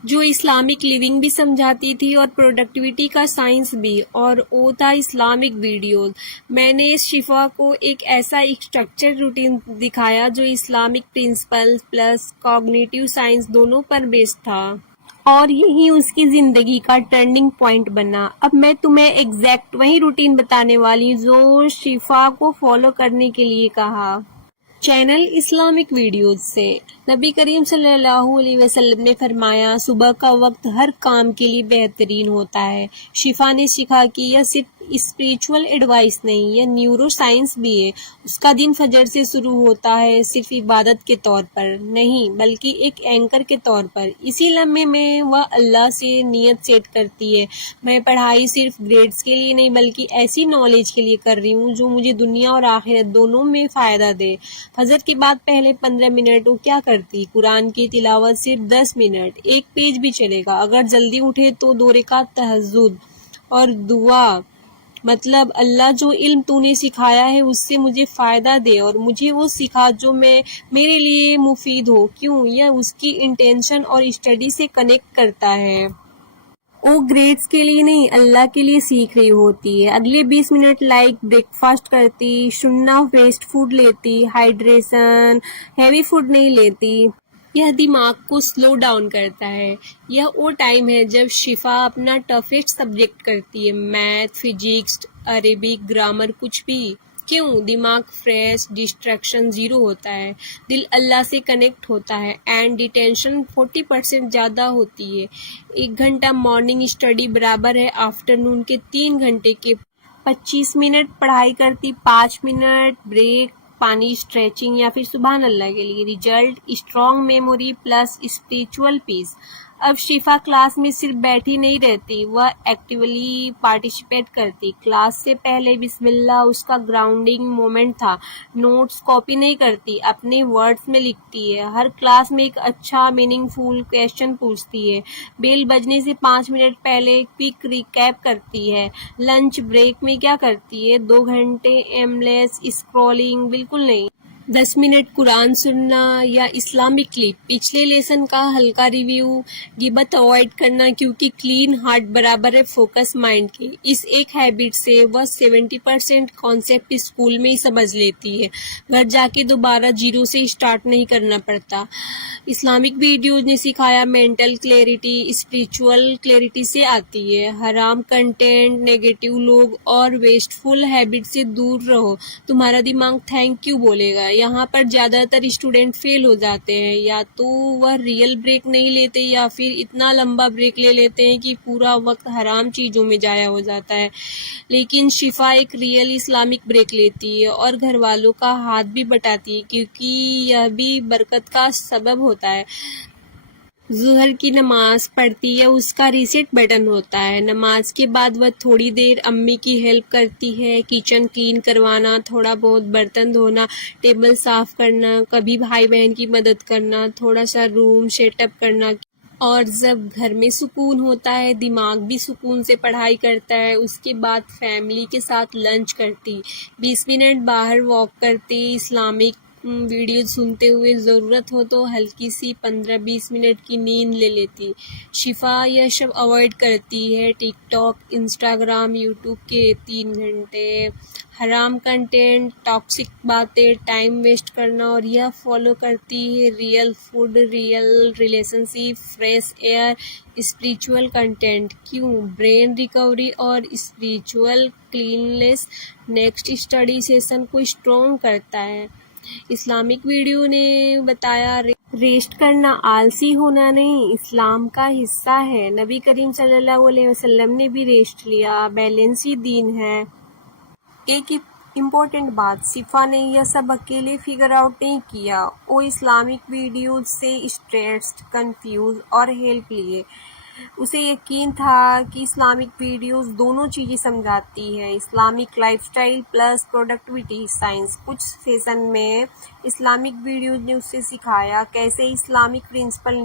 जो इस्लामिक लिविंग भी समझाती थी और प्रोडक्टिविटी का साइंस भी, और वो था इस्लामिक वीडियोस। मैंने शिफा को एक ऐसा स्ट्रक्चर रूटीन दिखाया जो Islamic principle plus cognitive science दोनों पर बेस्ड था, और यही उसकी जिंदगी का टर्निंग पॉइंट बना। अब मैं तुम्हें एग्जैक्ट वही रूटीन बताने वाली जो शिफा को फॉलो करने के लिए कहा। चैनल इस्लामिक वीडियोस से नबी करीम सल्लल्लाहु अलैहि वसल्लम ने फरमाया, सुबह का वक्त हर काम के लिए बेहतरीन होता है। शिफा ने सीखा कि यह सिर्फ स्पिरिचुअल एडवाइस नहीं, यह न्यूरो साइंस भी है। उसका दिन फजर से शुरू होता है, सिर्फ इबादत के तौर पर नहीं, बल्कि एक एंकर के तौर पर। इसी लम्हे में वह अल्लाह से नियत सेट करती है, मैं पढ़ाई सिर्फ ग्रेड्स के लिए नहीं, बल्कि ऐसी नॉलेज के लिए कर रही हूँ जो मुझे दुनिया और आखिरत दोनों में फ़ायदा दे। फजर के बाद पहले 15 मिनट वो क्या करती? कुरान की तिलावत सिर्फ 10 मिनट, एक पेज भी चलेगा। अगर जल्दी उठे तो 2 रकात तहज्जुद और दुआ, मतलब अल्लाह जो इल्म तूने सिखाया है उससे मुझे फ़ायदा दे और मुझे वो सिखा जो मेरे लिए मुफीद हो। क्यों? यह उसकी इंटेंशन और स्टडी से कनेक्ट करता है। वो ग्रेड्स के लिए नहीं, अल्लाह के लिए सीख रही होती है। अगले 20 मिनट लाइक ब्रेकफास्ट करती, शुन्ना वेस्ट फूड लेती, हाइड्रेशन, हैवी फूड नहीं लेती। यह दिमाग को स्लो डाउन करता है। यह वो टाइम है जब शिफा अपना टफेस्ट सब्जेक्ट करती है, मैथ, फिजिक्स, अरेबिक, ग्रामर, कुछ भी। क्यों? दिमाग फ्रेश, डिस्ट्रैक्शन ज़ीरो होता है, दिल अल्लाह से कनेक्ट होता है एंड डिटेंशन 40% ज़्यादा होती है। 1 घंटा मॉर्निंग स्टडी बराबर है आफ्टरनून के 3 घंटे के। 25 मिनट पढ़ाई करती, 5 मिनट ब्रेक, पानी, स्ट्रेचिंग या फिर सुबहान अल्लाह के लिए। Result strong memory plus spiritual peace. अब शिफा क्लास में सिर्फ बैठी नहीं रहती, वह एक्टिवली पार्टिसिपेट करती। क्लास से पहले बिस्मिल्लाह उसका ग्राउंडिंग मोमेंट था। नोट्स कॉपी नहीं करती, अपने वर्ड्स में लिखती है। हर क्लास में एक अच्छा मीनिंगफुल क्वेश्चन पूछती है। बेल बजने से 5 मिनट पहले क्विक रिकैप करती है। लंच ब्रेक में क्या करती है? 2 घंटे एमलेस स्क्रॉलिंग बिल्कुल नहीं। 10 मिनट कुरान सुनना या इस्लामिक क्लिप। पिछले लेसन का हल्का रिव्यू। गिबत अवॉइड करना क्योंकि क्लीन हार्ट बराबर है फोकस माइंड के। इस एक हैबिट से वह 70% कॉन्सेप्ट स्कूल में ही समझ लेती है। घर जाके दोबारा जीरो से स्टार्ट नहीं करना पड़ता। इस्लामिक वीडियोज ने सिखाया मेंटल क्लैरिटी स्पिरिचुअल क्लैरिटी से आती है। हराम कंटेंट, नेगेटिव लोग और वेस्टफुल हैबिट से दूर रहो, तुम्हारा दिमाग थैंक यू बोलेगा। यहाँ पर ज्यादातर स्टूडेंट फेल हो जाते हैं, या तो वह रियल ब्रेक नहीं लेते या फिर इतना लंबा ब्रेक ले लेते हैं कि पूरा वक्त हराम चीजों में जाया हो जाता है। लेकिन शिफा एक रियल इस्लामिक ब्रेक लेती है और घर वालों का हाथ भी बटाती है, क्योंकि यह भी बरकत का सबब होता है। ज़ुहर की नमाज पढ़ती है, उसका रीसेट बटन होता है। नमाज के बाद वह थोड़ी देर अम्मी की हेल्प करती है, किचन क्लीन करवाना, थोड़ा बहुत बर्तन धोना, टेबल साफ करना, कभी भाई बहन की मदद करना, थोड़ा सा रूम सेटअप करना। और जब घर में सुकून होता है, दिमाग भी सुकून से पढ़ाई करता है। उसके बाद फैमिली के साथ लंच करती, 20 मिनट बाहर वॉक करती, इस्लामिक वीडियो सुनते हुए ज़रूरत हो तो हल्की सी 15-20 मिनट की नींद ले लेती। शिफा यह सब अवॉइड करती है। टिकटॉक, इंस्टाग्राम, यूट्यूब के 3 घंटे, हराम कंटेंट, टॉक्सिक बातें, टाइम वेस्ट करना, और यह फॉलो करती है real food, real relationship, fresh air, spiritual content. क्यों? ब्रेन रिकवरी और spiritual cleanness next study session को स्ट्रॉन्ग करता है। इस्लामिक वीडियो ने बताया रेस्ट करना आलसी होना नहीं, इस्लाम का हिस्सा है। नबी करीम सल्लल्लाहु अलैहि वसल्लम ने भी रेस्ट लिया, बैलेंस ही दीन है। एक इम्पोर्टेंट बात, शिफा ने यह सब अकेले फिगर आउट नहीं किया। वो इस्लामिक वीडियो से स्ट्रेस्ड, कंफ्यूज और हेल्प लिए। उसे यकीन था कि इस्लामिक वीडियोस दोनों चीज़ें समझाती है, Islamic lifestyle plus productivity science. कुछ सेशन में इस्लामिक वीडियोस ने उसे सिखाया कैसे इस्लामिक प्रिंसिपल